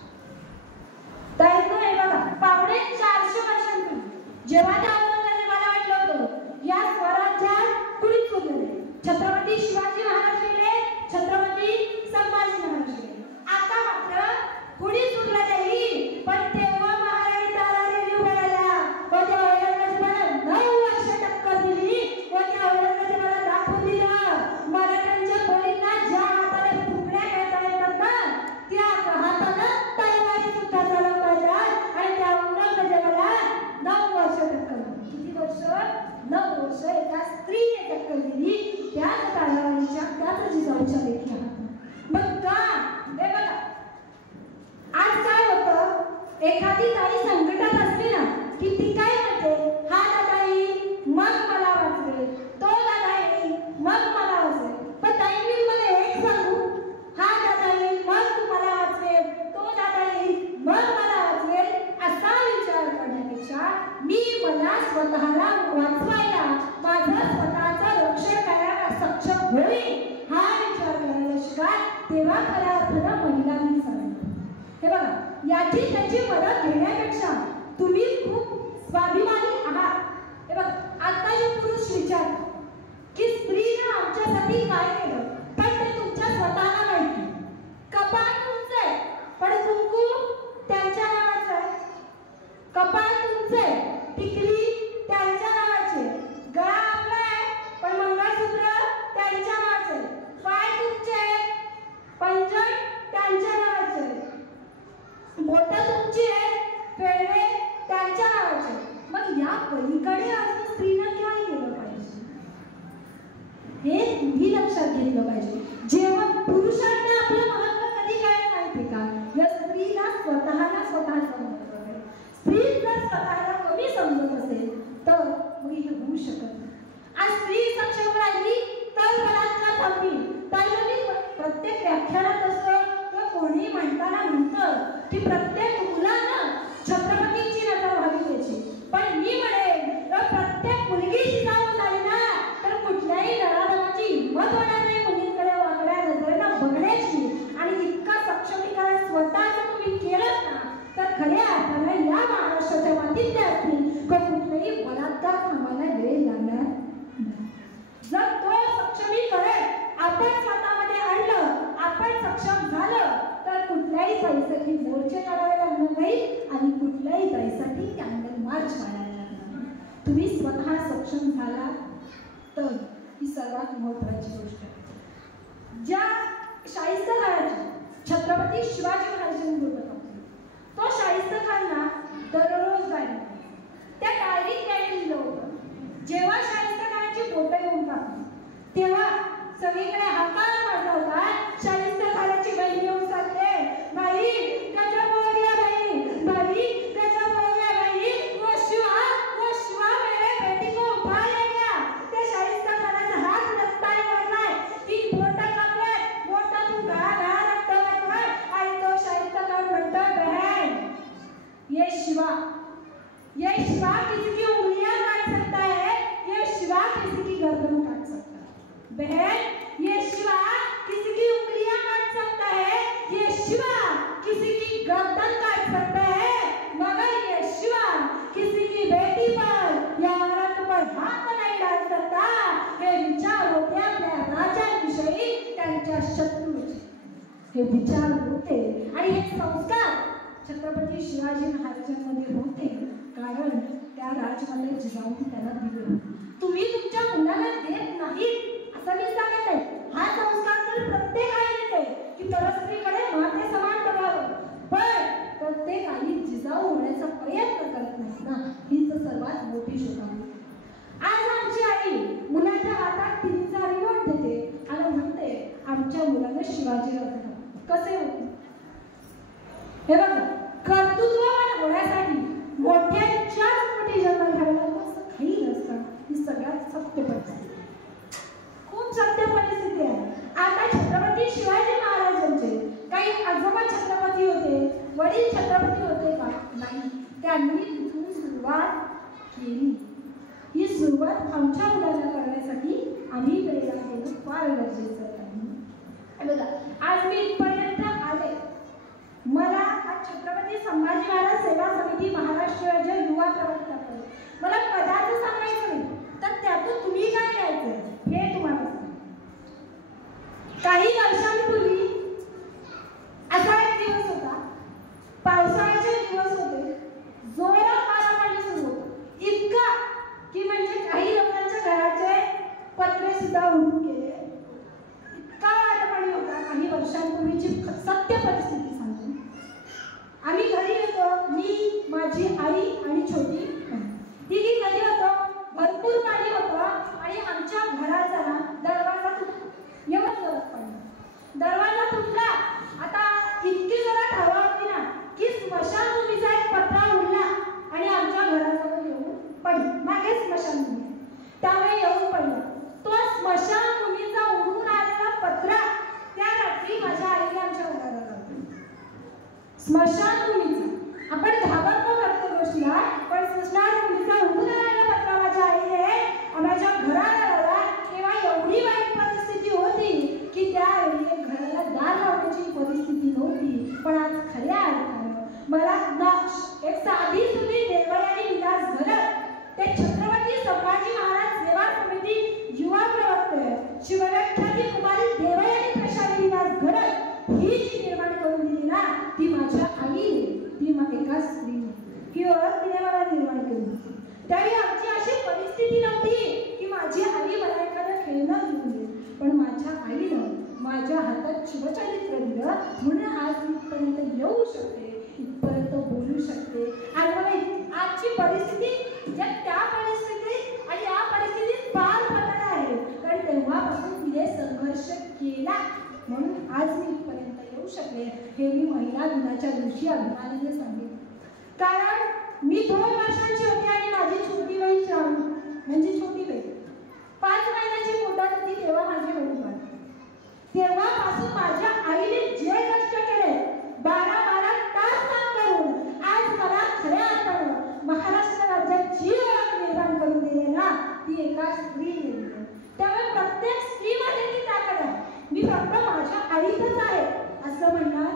ताईनो हे बघा, पावणे 400 वर्षांपूर्वी जेव्हा त्या औरंगजेबाला वाटलं होतं या स्वराज्यात कुणीच उरले, छत्रपती शिवाजी महाराज गेले, छत्रपती संभाजी महाराज गेले, आता मात्र कुणीच उरलं नाही. पण तेव्हा महाराणी तारादेवी उभ्या राहिल्या व त्या औरंगजेबाला 9 वर्ष टक्कर दिली व त्या औरंगजेबाला दाखवून दिलं मराठ्यांच्या पोलींना ज्या हाताने फुकड्या खेळता येतात ना त्या हातानं तलवारी सुद्धा चालवता येतात. आणि त्या औरंगजेबाला 9 वर्ष टक्कर दिली. किती वर्ष? 9 वर्ष एका स्त्रीने टक्कर दिली त्याच तलवारीच्या त्याच जिजाऊच्या लेखी हातात. मग का? हे बघा, आज काय होतं, एखादी ताई संकटात असली ना की ती काय म्हणते, हा दादा येईल मग मला वाचवेल, तो दादा येईल मग मला वाचवेल. पण ताई मी मला एक सांगू, हा दादा येईल मग तुम्हाला वाचवेल, तो दादा येईल मग मला वाचवेल असा विचार करण्यापेक्षा मी मला स्वतःला वाचवायला माझं स्वतःचं रक्षण करायला सक्षम होईल हा विचार करायला शिकाय. तेव्हा खऱ्या अर्थानं महिलांनी सांगितलं. हे बघा, याची त्याची मदत घेण्यापेक्षा तुम्ही खूप स्वाभिमानी आहात. हे बघा, आताचे पुरुष विचार की स्त्रीने आमच्यासाठी काय केलं, पण ते तुमच्या स्वतःला माहिती. कपाळ तुमचं आहे पण कुंकू त्यांच्या नावाचं आहे. कपाळ तुमचं आहे, टिकली त्यांच्या नावाचे, गळा आपला आहे पण मंगळसूत्र त्यांच्या नावाचे, पाय तुमचे आहेत, पंजन त्यांच्या नावाचे, बोटं तुमची आहेत, फेडवे त्यांच्या नावाचे. मग या पलीकडे अजून स्त्रीनं काय केलं पाहिजे हे तुम्ही लक्षात घेतलं पाहिजे. जेव्हा पुरुषांना आपलं महत्व कधी काय माहिती का, या स्त्रीला स्वतःला स्वतःचं महत्व आहे. स्त्री जर स्वतःला कमी समजत असेल तर मग हे होऊ शकत नाही. आज स्त्री सक्षम राहिली तर बलात्कार थांबतील. त्यामुळे प्रत्येक व्याख्यानात असतं किंवा कोणी म्हणताना म्हणतं की प्रत्येक मुलानं छत्रपतींची नजर व्हावी त्याची. पण मी म्हणेन तर प्रत्येक मुलगी शिकावून झाली ना तर कुठल्याही नराधमाची हिंमत होणार नाही मुलींकडे वाकड्या नजरेनं बघण्याची. आणि इतका सक्षमीकरण स्वतःचं तुम्ही केलं ना तर खऱ्या अर्थानं या महाराष्ट्राच्या मातीतल्या असतील तर कुठलेही बलात्कार थांबायला वेळ लागणार नाही. जर तो सक्षमीकरण आपण स्वतःमध्ये आणलं, आपण सक्षम झालं तर कुठल्याही ताईसाठी मोर्चे काढावे लागणार नाही आणि कुठल्याही ताईसाठी कॅन्डल मार्च काढायला लागणार नाही. तुम्ही स्वतः सक्षम झाला तर ही सर्वात महत्त्वाची गोष्ट आहे. ज्या शाहिस्ते खानाची छत्रपती शिवाजी महाराजांनी बोलत होते तो शाहिस्ते खानना दररोज डायरी, त्या डायरीत काय लिहिलं होतं, जेव्हा शाहिस्ते खानाची बोटं येऊन टाकली तेव्हा सगळीकडे हाकार मारला होता. शाहिस्ते खानाची बहीण येऊन सांगते, बाई गजब हो गया बाई, बाई गजब हो गया बाई, वो शिवा मेरे बेटी को उठा ले गया. त्या शाहिस्ते खानाचा हात रक्ताने भरलाय, 3 बोटं कापल्यात, बोटं तू गळा रक्त वाटतोय. आणि तो शाहिस्ते खान म्हणतो, बहन ये शिवा किसी की उंगलियां काट सकता है, ये शिवा किसी की गर्दन काट सकता है. बहन ये शिवा किसी की उंगलियां हे विचार होते आणि हे संस्कार छत्रपती शिवाजी महाराजांमध्ये होते, कारण त्या राजमाता जिजाऊंनी त्यांना दिले. तुम्ही तुमच्या मुलाला देत नाहीत असं मी सांगत नाही. हा संस्कार तर प्रत्येक आईने देते की परस्त्रीकडे माते समान बघावं, पण प्रत्येक आई जिजाऊ होण्याचा प्रयत्न करत नाही ना, हीच सर्वात मोठी शोभा. आज आमची आई मुलाच्या हातात टीव्हीचा रिमोट देते आणि म्हणते आमच्या मुलानं शिवाजीराव झाला. कसे होते हे बघा. कर्तृत्ववान होण्यासाठी मोठ्यांच्याच मोठी जन्म घ्यायला असं काही नसतं. ही सगळ्यात सत्य परिस्थिती, खूप सत्य परिस्थिती आहे. आता छत्रपती शिवाजी महाराजांचे काही आजोबा छत्रपती होते, वडील छत्रपती होते का? नाही. त्यांनी तिथून सुरुवात केली. ही सुरुवात आमच्या मुलांना करण्यासाठी आम्ही प्रेरणा देणं फार गरजेचं आहे. बघा, आज मी इथपर्यंत आले. मला आज छत्रपती संभाजी महाराज सेवा समिती महाराष्ट्र राज्य युवा प्रवर्तक मला पदाचं सांगायचं नाही, तर त्यातून तुम्ही काय घ्यायचं हे तुम्हाला सांग. काही वर्षांपूर्वी असा एक दिवस होता, पावसाळ्याचे दिवस होते, जोरात वारा पाणी सुरू होतं, इतका की म्हणजे काही लोकांच्या घराचे पत्रे सुद्धा उडून गेले, इतका वारा पाणी होता. काही वर्षांपूर्वीची सत्य परिस्थिती सांगतो. आम्ही घरी येतो, मी, माझी आई आणि छोटी तिघी घरी होतो. भरपूर पाणी होतं आणि आमच्या घराचा ना दरवाजा तुटला, एवढं जोरात पाणी, दरवाजा तुटला. आता इतकी जोरात हवा होती ना की स्मशानभूमीचा एक पत्रा उडला आणि आमच्या घराजवळ येऊन पडला. मागे स्मशानभूमी, त्यामुळे येऊन पडला. तो स्मशानभूमीचा उडून आलेला पत्रा त्या रात्री माझ्या आईने आमच्या घराला लावला. स्मशानभूमीचा आपण घाबरतो प्रत्येक गोष्टीला, पण स्मशानभूमीचा उडून आलेला पत्रा माझ्या आईने माझ्या घराला लावला. तेव्हा एवढी वाईट परिस्थिती होती की त्यावेळी घराला दार लावण्याची परिस्थिती नव्हती. पण आज खऱ्या अर्थानं मला एक साधी सुधी देवयानी विलास घरत ते छत्रपती संभाजी महाराज सेवा समिती युवा प्रवर्तक शिवविख्याती कुमारी देवयानी प्रशांत विलास घरत ही जी निर्माण करून दिली ना, ती माझ्या आईने, ती एका स्त्रीने, ही ओळख तिने मला निर्माण केली. त्यावेळी आमची अशी परिस्थिती नव्हती की माझी आई मला एखादं खेळणं घेऊन देईल, पण माझ्या आईनं माझ्या हातात शिवचरित्र दिलं, म्हणून आज मी इथपर्यंत येऊ शकते, इथपर्यंत बोलू शकते. आणि मला आजची परिस्थिती त्या परिस्थितीत आणि या परिस्थितीत फार बदल आहे, कारण तेव्हापासून तिने संघर्ष केला, म्हणून आज मी इथपर्यंत येऊ शकले. हे मी महिला दिनाच्या दिवशी अभिमानाने सांगेन. कारण मी 2 वर्षांची होते आणि माझी छोटी बहीण श्रावणी, म्हणजे छोटी बहीण 5 महिन्याची मुदत होती तेव्हा माझी वडील वारले. तेव्हापासून माझ्या आईने जे कष्ट केले, 12-12 तास काम करून आज मला खऱ्या अर्थानं महाराष्ट्र राज्यात जी ओळख निर्माण करून दिली ना, ती एका स्त्रीने दिली. त्यामुळे प्रत्येक स्त्रीमध्ये ती ताकद आहे. मी फक्त माझ्या आईतच आहे असं म्हणणार,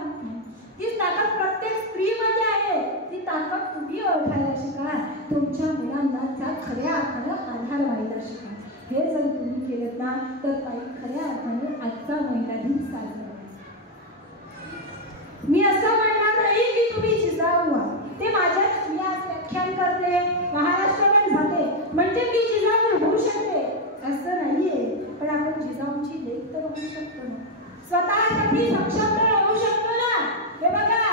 ती ताकद प्रत्येक स्त्रीमध्ये आहे. ती ताकद तुम्ही ओळखायला शिका, तुमच्या मुलांना त्या खऱ्या अर्थानं आधार व्हायला शिका. हे जर तुम्ही केलं ना, तर काही खऱ्या अर्थानं आजचा महिला दिन साजरा. मी असं म्हणणार नाही की तुम्ही जिजाऊ व्हा, ते माझ्याच मी आज व्याख्यान करते, महाराष्ट्रात जाते म्हणजे मी जिजाऊ होऊ शकते असं नाहीये. पण आपण जिजाऊंची लेख तर होऊ शकतो ना, स्वतःसाठी सक्षम तर होऊ शकतो ना. हे बघा,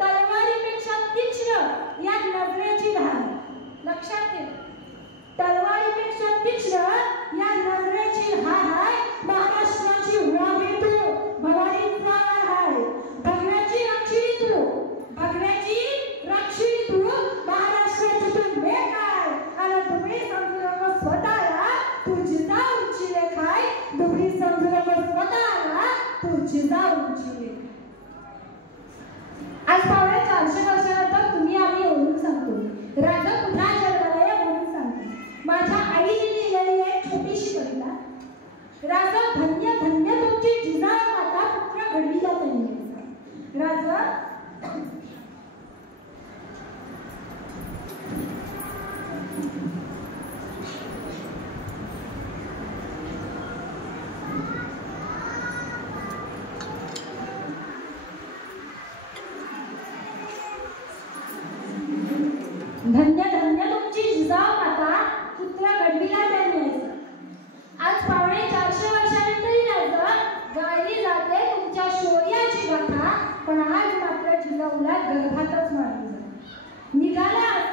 तलवारीपेक्षा तीक्ष्ण या नजरेची धार, लक्षात ठेवा. तलवारीपेक्षा तीक्ष्ण या नजरेची धार आहे महाराष्ट्राची वाघे तू, भवानीचा आहे भगव्याची रक्षिणी तू, भगव्याची रक्षिणी तू, महाराष्ट्राची तू लेख आहे. आणि तुम्ही समजू नको स्वतःला तू जिजाऊंची लेख आहे, तुम्ही समजू नको स्वतःला तू जिजाऊंची लेख. आज 450 वर्षानंतर तुम्ही आम्ही ओळखून सांगतो, राजा पुन्हा जन्माला या म्हणून सांगतो. माझ्या आईने लिहिलेली एक छोटीशी कविता, राजा धन्य धन्य तुमची जिजाऊ माता पुत्र घडविला त्यांनी. राजा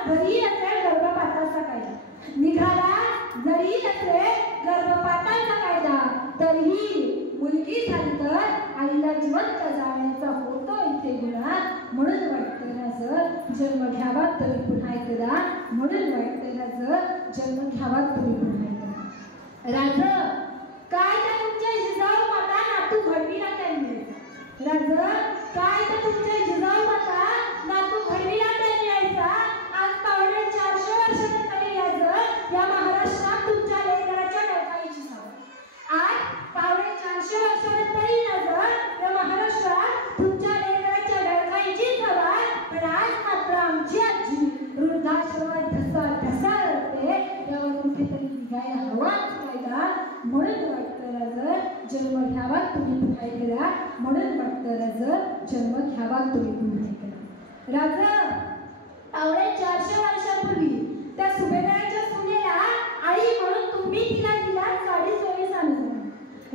जरी असेल गर्भपाताचा कायदा, निघाला जरी असेल गर्भपाताचा कायदा, तरीही मुलगी झाली तर आईला जिवंत जाण्याचा होतो इथे गुन्हा. म्हणून वाटतं ना जर जन्म घ्यावा तरी पुन्हा एकदा, म्हणून वाटतं ना जर जन्म घ्यावा तरी पुन्हा एकदा. राज काय तर तुमच्या जिजाऊ माता नातू घडवीला त्यांनी, राज काय तर तुमच्या जिजाऊ माता नातू घडवीला त्यांनी यायचा. आज पावणे 400 वर्षांनी तरी यायचं या महाराष्ट्रात तुमच्या लेकराच्या डोकाईची सवय. आज पावणे 400 वर्षांनी तरी यायचं या महाराष्ट्रात तुमच्या लेकराच्या डोकाईची सवय. पण आज मात्र आमची आजी वृद्धाश्रमात ढसा रडते, यावर कुठेतरी निघायला हवाच कायदा. म्हणून वाटतं जर जन्म घ्यावा तुम्ही पुन्हा एकदा, म्हणून वाटतं जर जन्म घ्यावा तुम्ही पुन्हा एकदा. राजा पावणे 400 वर्षापूर्वी त्या सुभेदाराच्या सुनेला आई म्हणून तुम्ही तिला दिला 24 आनंद.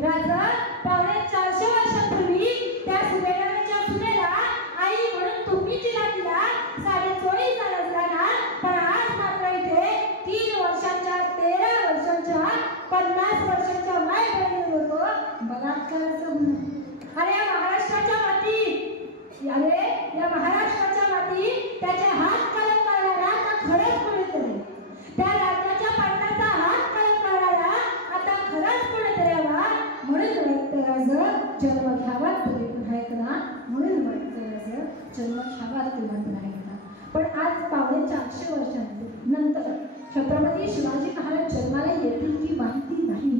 राजा पावणे 400 वर्षापूर्वी त्या सुभेदाराच्या सुनेला आई म्हणून तुम्ही तिला दिला 24 आनंदाना. पण आज मात्र इथे 3 वर्षाच्या 13 वर्षाच्या 50 वर्षाच्या माय बहिणी होतो बलात्काराचा गुन्हा. अरे या महाराष्ट्राच्या माती, अरे या महाराष्ट्राच्या माती त्याचे हात काढत करणारा आता खरंच कोणीतरी, त्या राज्याच्या पाटलाचा हात काढत करणारा आता खरंच कोणीतरी हवा. म्हणून वाटतं राज जन्म घ्यावा तरी पुन्हा एकदा, म्हणून वाटतं राज जन्म घ्यावा तरी पुन्हा एकदा. पण आज पावणे 400 वर्षांनंतर छत्रपती शिवाजी महाराज जन्माला येतील की माहिती नाही,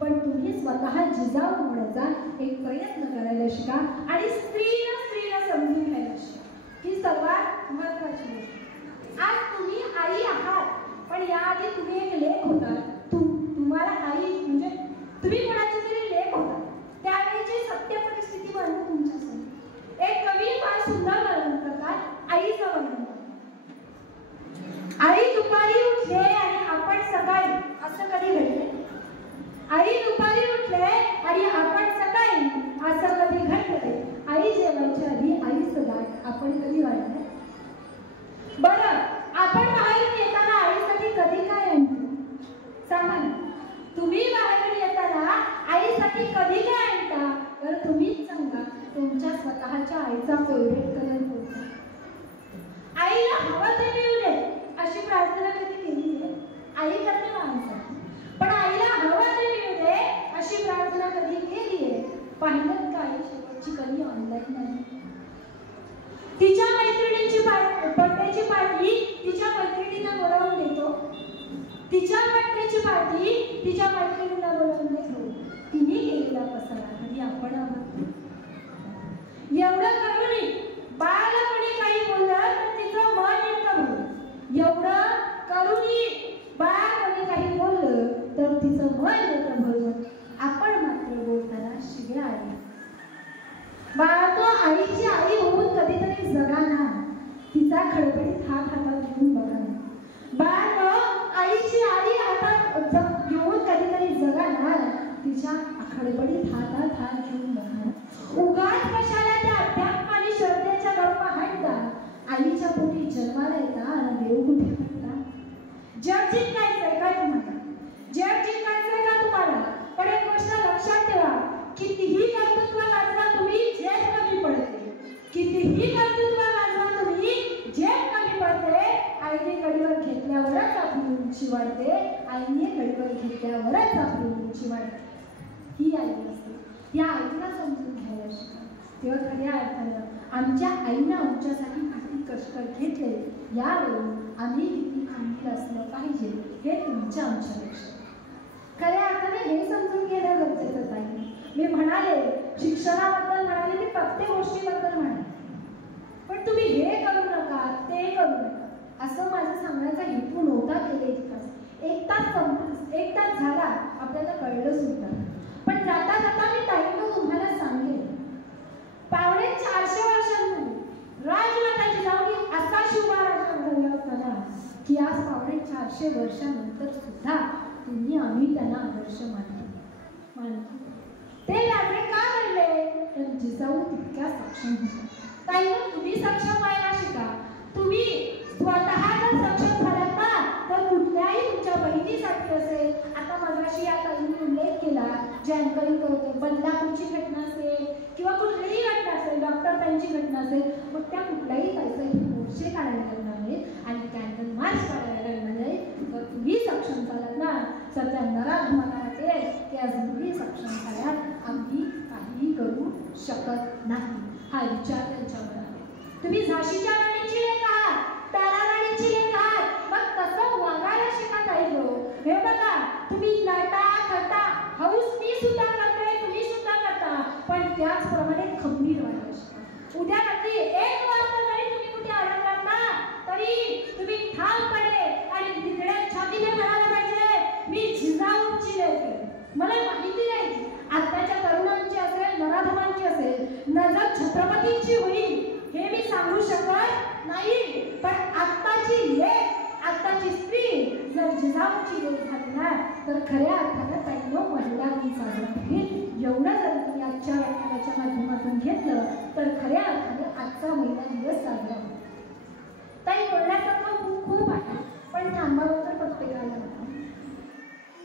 पण तुम्ही स्वतः जिजाऊ होण्याचा एक प्रयत्न करायला शिका आणि स्त्रीला समजून घ्यायला शिका. ही सर्वात महत्त्वाची गोष्ट. आज तुम्ही आई आहात, पण याआधी तुम्ही एक लेक होता. तुम्हाला आई म्हणजे तुम्ही कोणाची तरी लेक होता. त्यावेळीची सत्य परिस्थिती वर्णन तुमच्यासमोर. एक कवी फार सुंदर वर्णन करतात आईचं वर्णन. आई दुपारी उठले आणि आपण सकाळी, असं कधी घडले? आई दुपारी उठले आणि आपण सकाळी, असं कधी घडले? आई जेवायच्या आधी आईचं गाठ आपण कधी वाढलंय? बरं, आपण बाहेरून येताना आईसाठी कधी काय आणतो सांगा ना. तुम्ही बाहेरून येताना आईसाठी कधी काय आणता? तर तुम्हीच सांगा तुमच्या स्वतःच्या आईचा फेवरेट कलर कोणता? आईला हवं ते मिळू दे अशी प्रार्थना कधी केली आहे? आई करते माणसाची, पण आईला हवं ते मिळू दे अशी प्रार्थना कधी केली आहे? पाहिलं का आई शेवटची कधी ऑनलाईन नाही? तिच्या मैत्रिणीची बर्थडेची पार्टी तिच्या मैत्रिणींना बोलावून देतो, तिच्या बर्थडेची पार्टी तिच्या मैत्रिणींना बोलावून देतो. तिने केलेला पसारा कधी आपण आवडतो? एवढं करूनही बाळाला कोणी काही बोललं तर तिचं मन येतं भरून. एवढं करूनही बाळा कोणी काही बोललं तर तिचं मन येतं भरून. आपण मात्र बोलताना शिव्या आल्या. बाळा तो आईची आई होऊन कधीतरी जगा ना, तिचा खडबडीत हात हातात घेऊन बघा ना. बाळा तो आईची आई हातात घेऊन कधीतरी जगा ना, तिच्या खडबडीत हातात हात घेऊन बघा ना. उगाच कशाला त्या अध्यात्म आणि श्रद्धेच्या गप्पा हाणता? आईच्या पोटी जन्माला येता आणि देव कुठे म्हणता? जग जिंकायचंय काय तुम्हाला? जग जिंकायचंय का तुम्हाला? पण एक गोष्ट लक्षात ठेवा, कितीही कर्तृत्व गाजवा तुम्ही, झेप कमी पडते. कितीही कर्तृत्व गाजवा तुम्ही, झेप कमी पडते. आईने कडीवर घेतल्यावरच आपली उंची वाढते. आईने कडीवर घेतल्यावरच आपली उंची वाढते. ही आई असते. या आईला समजून घ्यायला शिका. तेव्हा खऱ्या अर्थानं आमच्या आईनं आमच्यासाठी किती कष्ट घेतले, यावरून आम्ही किती खंबीर असलं पाहिजे हे तुमच्या आमच्या लक्षात. खऱ्या अर्थाने हे समजून घेणं गरजेचं आहे. मी म्हणाले शिक्षणाबद्दल म्हणाले, मी प्रत्येक गोष्टीबद्दल म्हणाले, पण तुम्ही हे करू नका ते करू नका असं माझं सांगण्याचा हेतू नव्हता. गेले एक तास झाला आपल्याला कळलं सुद्धा. पण जाता जाता मी ताईंना तुम्हाला सांगेन, पावणे 400 वर्षांपूर्वी राजमाता जिजाऊनी असा शुभारंभ घडवला होता की आज पावणे 400 वर्षानंतर सुद्धा आम्ही त्यांना आदर्श मानतो. ते लाडके का बनले? तर जिजाऊ तितक्या सक्षम होत्या. ताईंनो, तुम्ही सक्षम व्हायला शिका. तुम्ही स्वतः जर जे अँकरिंग करतो, बदलापूरची घटना असेल किंवा कुठलीही घटना असेल, डॉक्टरांची घटना असेल, मग त्या कुठल्याही ताईचे मोर्चे काढायला लागणार नाहीत आणि कॅन्डल मार्च काढायला लागणार नाही. जर तुम्ही सक्षम झालात ना, तर त्या नराधमांना वाटेल की आज तुम्ही सक्षम झाल्यात, आम्ही काहीही करू शकत नाही. हा विचार त्यांच्या मनात आहे. तुम्ही झाशीच्या राणीची लेक आहात, तारा राणीची लेक आहात, मग तसं वागायला शिका ताई हो. हे बघा, तुम्ही नटा थटा हौस मी सुद्धा करते, तुम्ही सुद्धा करता, पण त्याचप्रमाणे खंबीर व्हायला शिका. उद्या रात्री 1 वाजता जरी तुम्ही कुठे अडकलात ना, तरी तुम्ही ठामपणे आणि तिकडे छातीने म्हणायला पाहिजे, मी जिजाऊची लेक आहे. मला माहिती नाही आताच्या तरुणांची असेल, नराधमांची असेल, नजर छत्रपतींची होईल हे मी सांगू शकत नाही, पण आत्ताची लेक, आत्ताची स्त्री जर जिजाऊची लेक झाली ना, तर खऱ्या अर्थानं ताईनो महिला दिन साजरा होईल. एवढं जर तुम्ही आजच्या व्याख्यानाच्या माध्यमातून घेतलं तर खऱ्या अर्थाने आजचा महिला दिवस साजरा होईल. ताई बोलण्यासारखं खूप आहे, पण थांबावं तर प्रत्येकाला लागतं.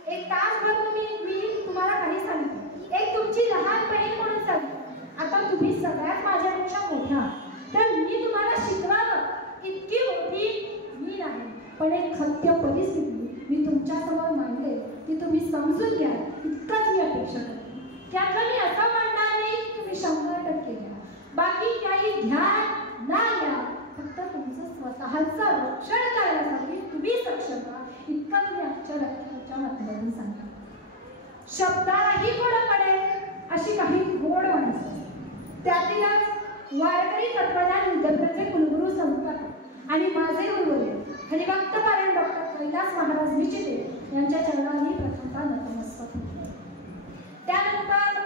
एक तासभर मी तुम्हाला काही सांगितलं, एक तुमची लहान बहीण म्हणून सांगितलं. आता तुम्ही सगळ्यात माझ्यापेक्षा मोठ्या, तर मी तुम्हाला शिकवावं इतकी मोठी मी नाही, पण एक सत्य परिस्थिती मी तुमच्या समोर मांडले ती तुम्ही समजून घ्या, इतकंच मी अपेक्षा करते. त्यातलं मी असं म्हणणार नाही की तुम्ही 100% घ्या, बाकी काही घ्या ना घ्या, फक्त तुमचं स्वतःचं रक्षण करण्यासाठी तुम्ही सक्षम व्हा, इतकंच मी आजच्या व्याख्यानाच्या माध्यमातून सांगते. शब्दालाही गोड पडेल अशी काही गोड माणसं, त्यातीलच वारकरी तत्वज्ञान विद्यापीठाचे कुलगुरू संस्थापक आणि माझे गुरुवर्य हरिभक्त पारायण डॉक्टर कैलास महाराज निचिते यांच्या चरणांनी प्रथमतः नतमस्तक होते. त्यानंतर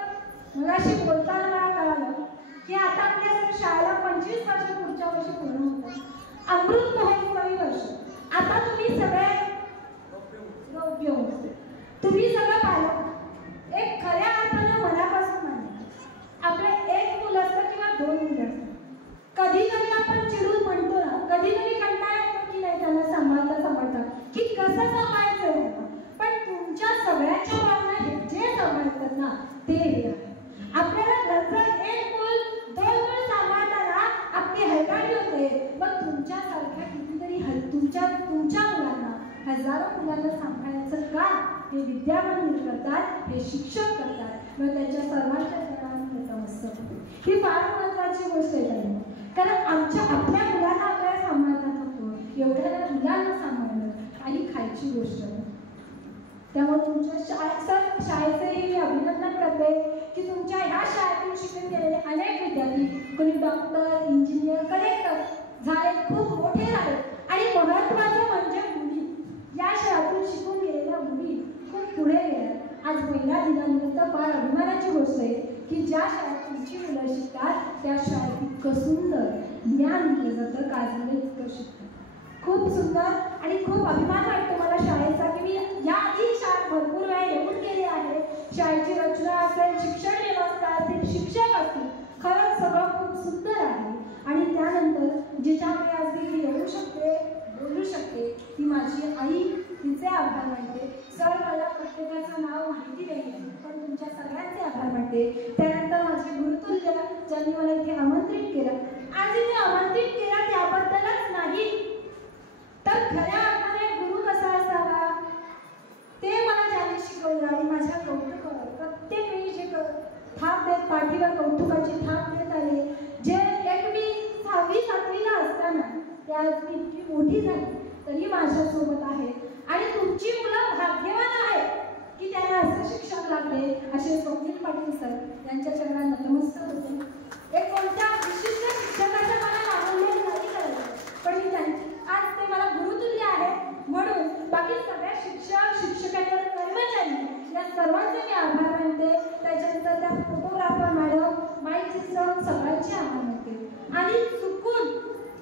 मगाशी बोलताना मला कळालं की आता आपल्या शाळेला 25 वर्ष पुढच्या वर्षी पूर्ण होतात. अमृत महोत्सवी वर्ष. आता तुम्ही सगळे योग्य होते, तुम्ही सगळं पाहिलं. एक खऱ्या अर्थानं मनापासून मानलं आपलं एक मुलं असतं किंवा 2 मुलं असतात. कधीतरी आपण चिडून म्हणतो ना, कधीतरी कंटाळा येतो की नाही त्यांना सांभाळता की कसं सांभाळायचं, पण तुमच्या सगळ्यांच्या भावना जे सांभाळतात ना ते आपल्याला घरचं 1 मूल 2 मूल सांभाळताना आपली हैराणी होते, मग तुमच्यासारख्या कितीतरी तुमच्या मुलांना, हजारो मुलांना सांभाळायचं का हे विद्यामंदिर करतात, हे शिक्षक करतात. मग त्यांच्या सर्वांच्या चरणांनी नतमस्तक होते. ही फार महत्वाची गोष्ट आहे, कारण आपल्या मुलांना आपल्याला सांभाळता होतो, एवढ्या मुलांना सांभाळणं आणि खायची गोष्ट. त्यामुळे तुमच्या शाळेचेही मी अभिनंदन करते की तुमच्या ह्या शाळेतून शिकून गेलेले अनेक विद्यार्थी, कोणी डॉक्टर, इंजिनियर, कलेक्टर झाले, खूप मोठे झाले. आणि महत्त्वाचं म्हणजे मुली, या शाळेतून शिकून गेलेल्या मुली खूप पुढे गेल्या. आज महिला दिनानिमित्त फार अभिमानाची गोष्ट आहे की ज्या शाळेत तुमची मुलं शिकतात त्या शाळेत इतकं सुंदर ज्ञान दिलं जातं, गाजलेलं इतकं शिकतात. खूप सुंदर आणि खूप अभिमान वाटतो मला शाळेचा की मी याआधी शाळेत भरपूर वेळा येऊन गेले आहे. शाळेची रचना असेल, शिक्षण व्यवस्था असेल, शिक्षक असतील, खरंच सगळं खूप सुंदर आहे. आणि त्यानंतर जिच्यामुळे आज मी येऊ शकते, बोलू शकते, ती माझी आई, तिचे आभार मानते. सर मला प्रत्येकाचं नाव माहिती नाही पण तुमच्या सगळ्यांचे आभार मानते. त्यानंतर माझे गुरुतुल्य ज्यांनी मला इथे आमंत्रित केलं, आज इथे आमंत्रित केलं त्याबद्दलच नाही तर खऱ्या अर्थाने गुरु कसा असावा ते मला ज्यांनी शिकवलं आणि माझ्या कौतुकावर प्रत्येक वेळी जे थाप देत, पाठीवर कौतुकाची थाप देत आले, जे एक मी 6वी 7वीला असताना त्या मी इतकी मोठी झाली तरी माझ्यासोबत आहेत. आणि तुमची मुलं भाग्यवान आहेत की त्यांना असं शिक्षक लागले. असे स्वप्नील पाटील सर यांच्या चरणात नतमस्तक होते. एक कोणत्या विशिष्ट शिक्षकाचं मला नामोल्लेख नाही करायचं, पण मी आज ते मला गुरुतुल्य आहेत म्हणून बाकी सगळ्या शिक्षक, शिक्षकेतर, कर्मचारी या सर्वांचे मी आभार मानते. त्याच्यानंतर त्या फोटोग्राफर मॅडम, माईक सिस्टम सगळ्यांचे आभार मानते. आणि चुकून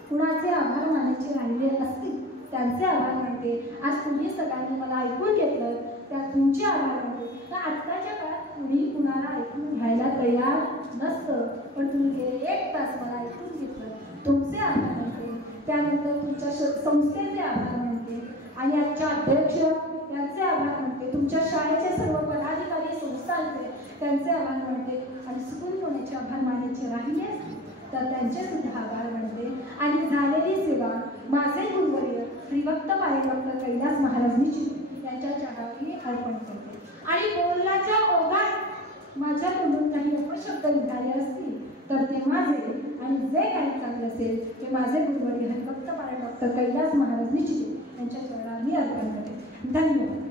कुणाचे आभार मानायचे राहिले असतील त्यांचे आभार मानते. आज तुम्ही सगळ्यांनी मला ऐकून घेतलं त्या तुमचे आभार मानते. तर आत्ताच्या काळात कुणी कुणाला ऐकून घ्यायला तयार नसतं, पण तुम्ही गेले 1 तास मला ऐकून घेतलं, तुमचे आभार मानते. त्यानंतर तुमच्या संस्थेचे आभार मानते आणि आजच्या अध्यक्ष यांचे आभार मानते. तुमच्या शाळेचे सर्व पदाधिकारी, संस्थांचे गुरुवर्यांचे राहिले असते तर त्यांचे सुद्धा आभार मानते आणि झालेली सेवा माझे गुरुवर्य श्रीभक्त पायभक्त कैलास महाराज निश्चित यांच्या चरणी अर्पण करते. आणि बोलण्याच्या ओघात माझ्या तोंडून काही अपशब्द निघाले असतील तर ते माझे, आणि जे काही चांगले असेल ते माझे गुरुवर्य हरिभक्त पायभक्त कैलास महाराज निश्चित यांच्या चरणी अर्पण करते. धन्यवाद.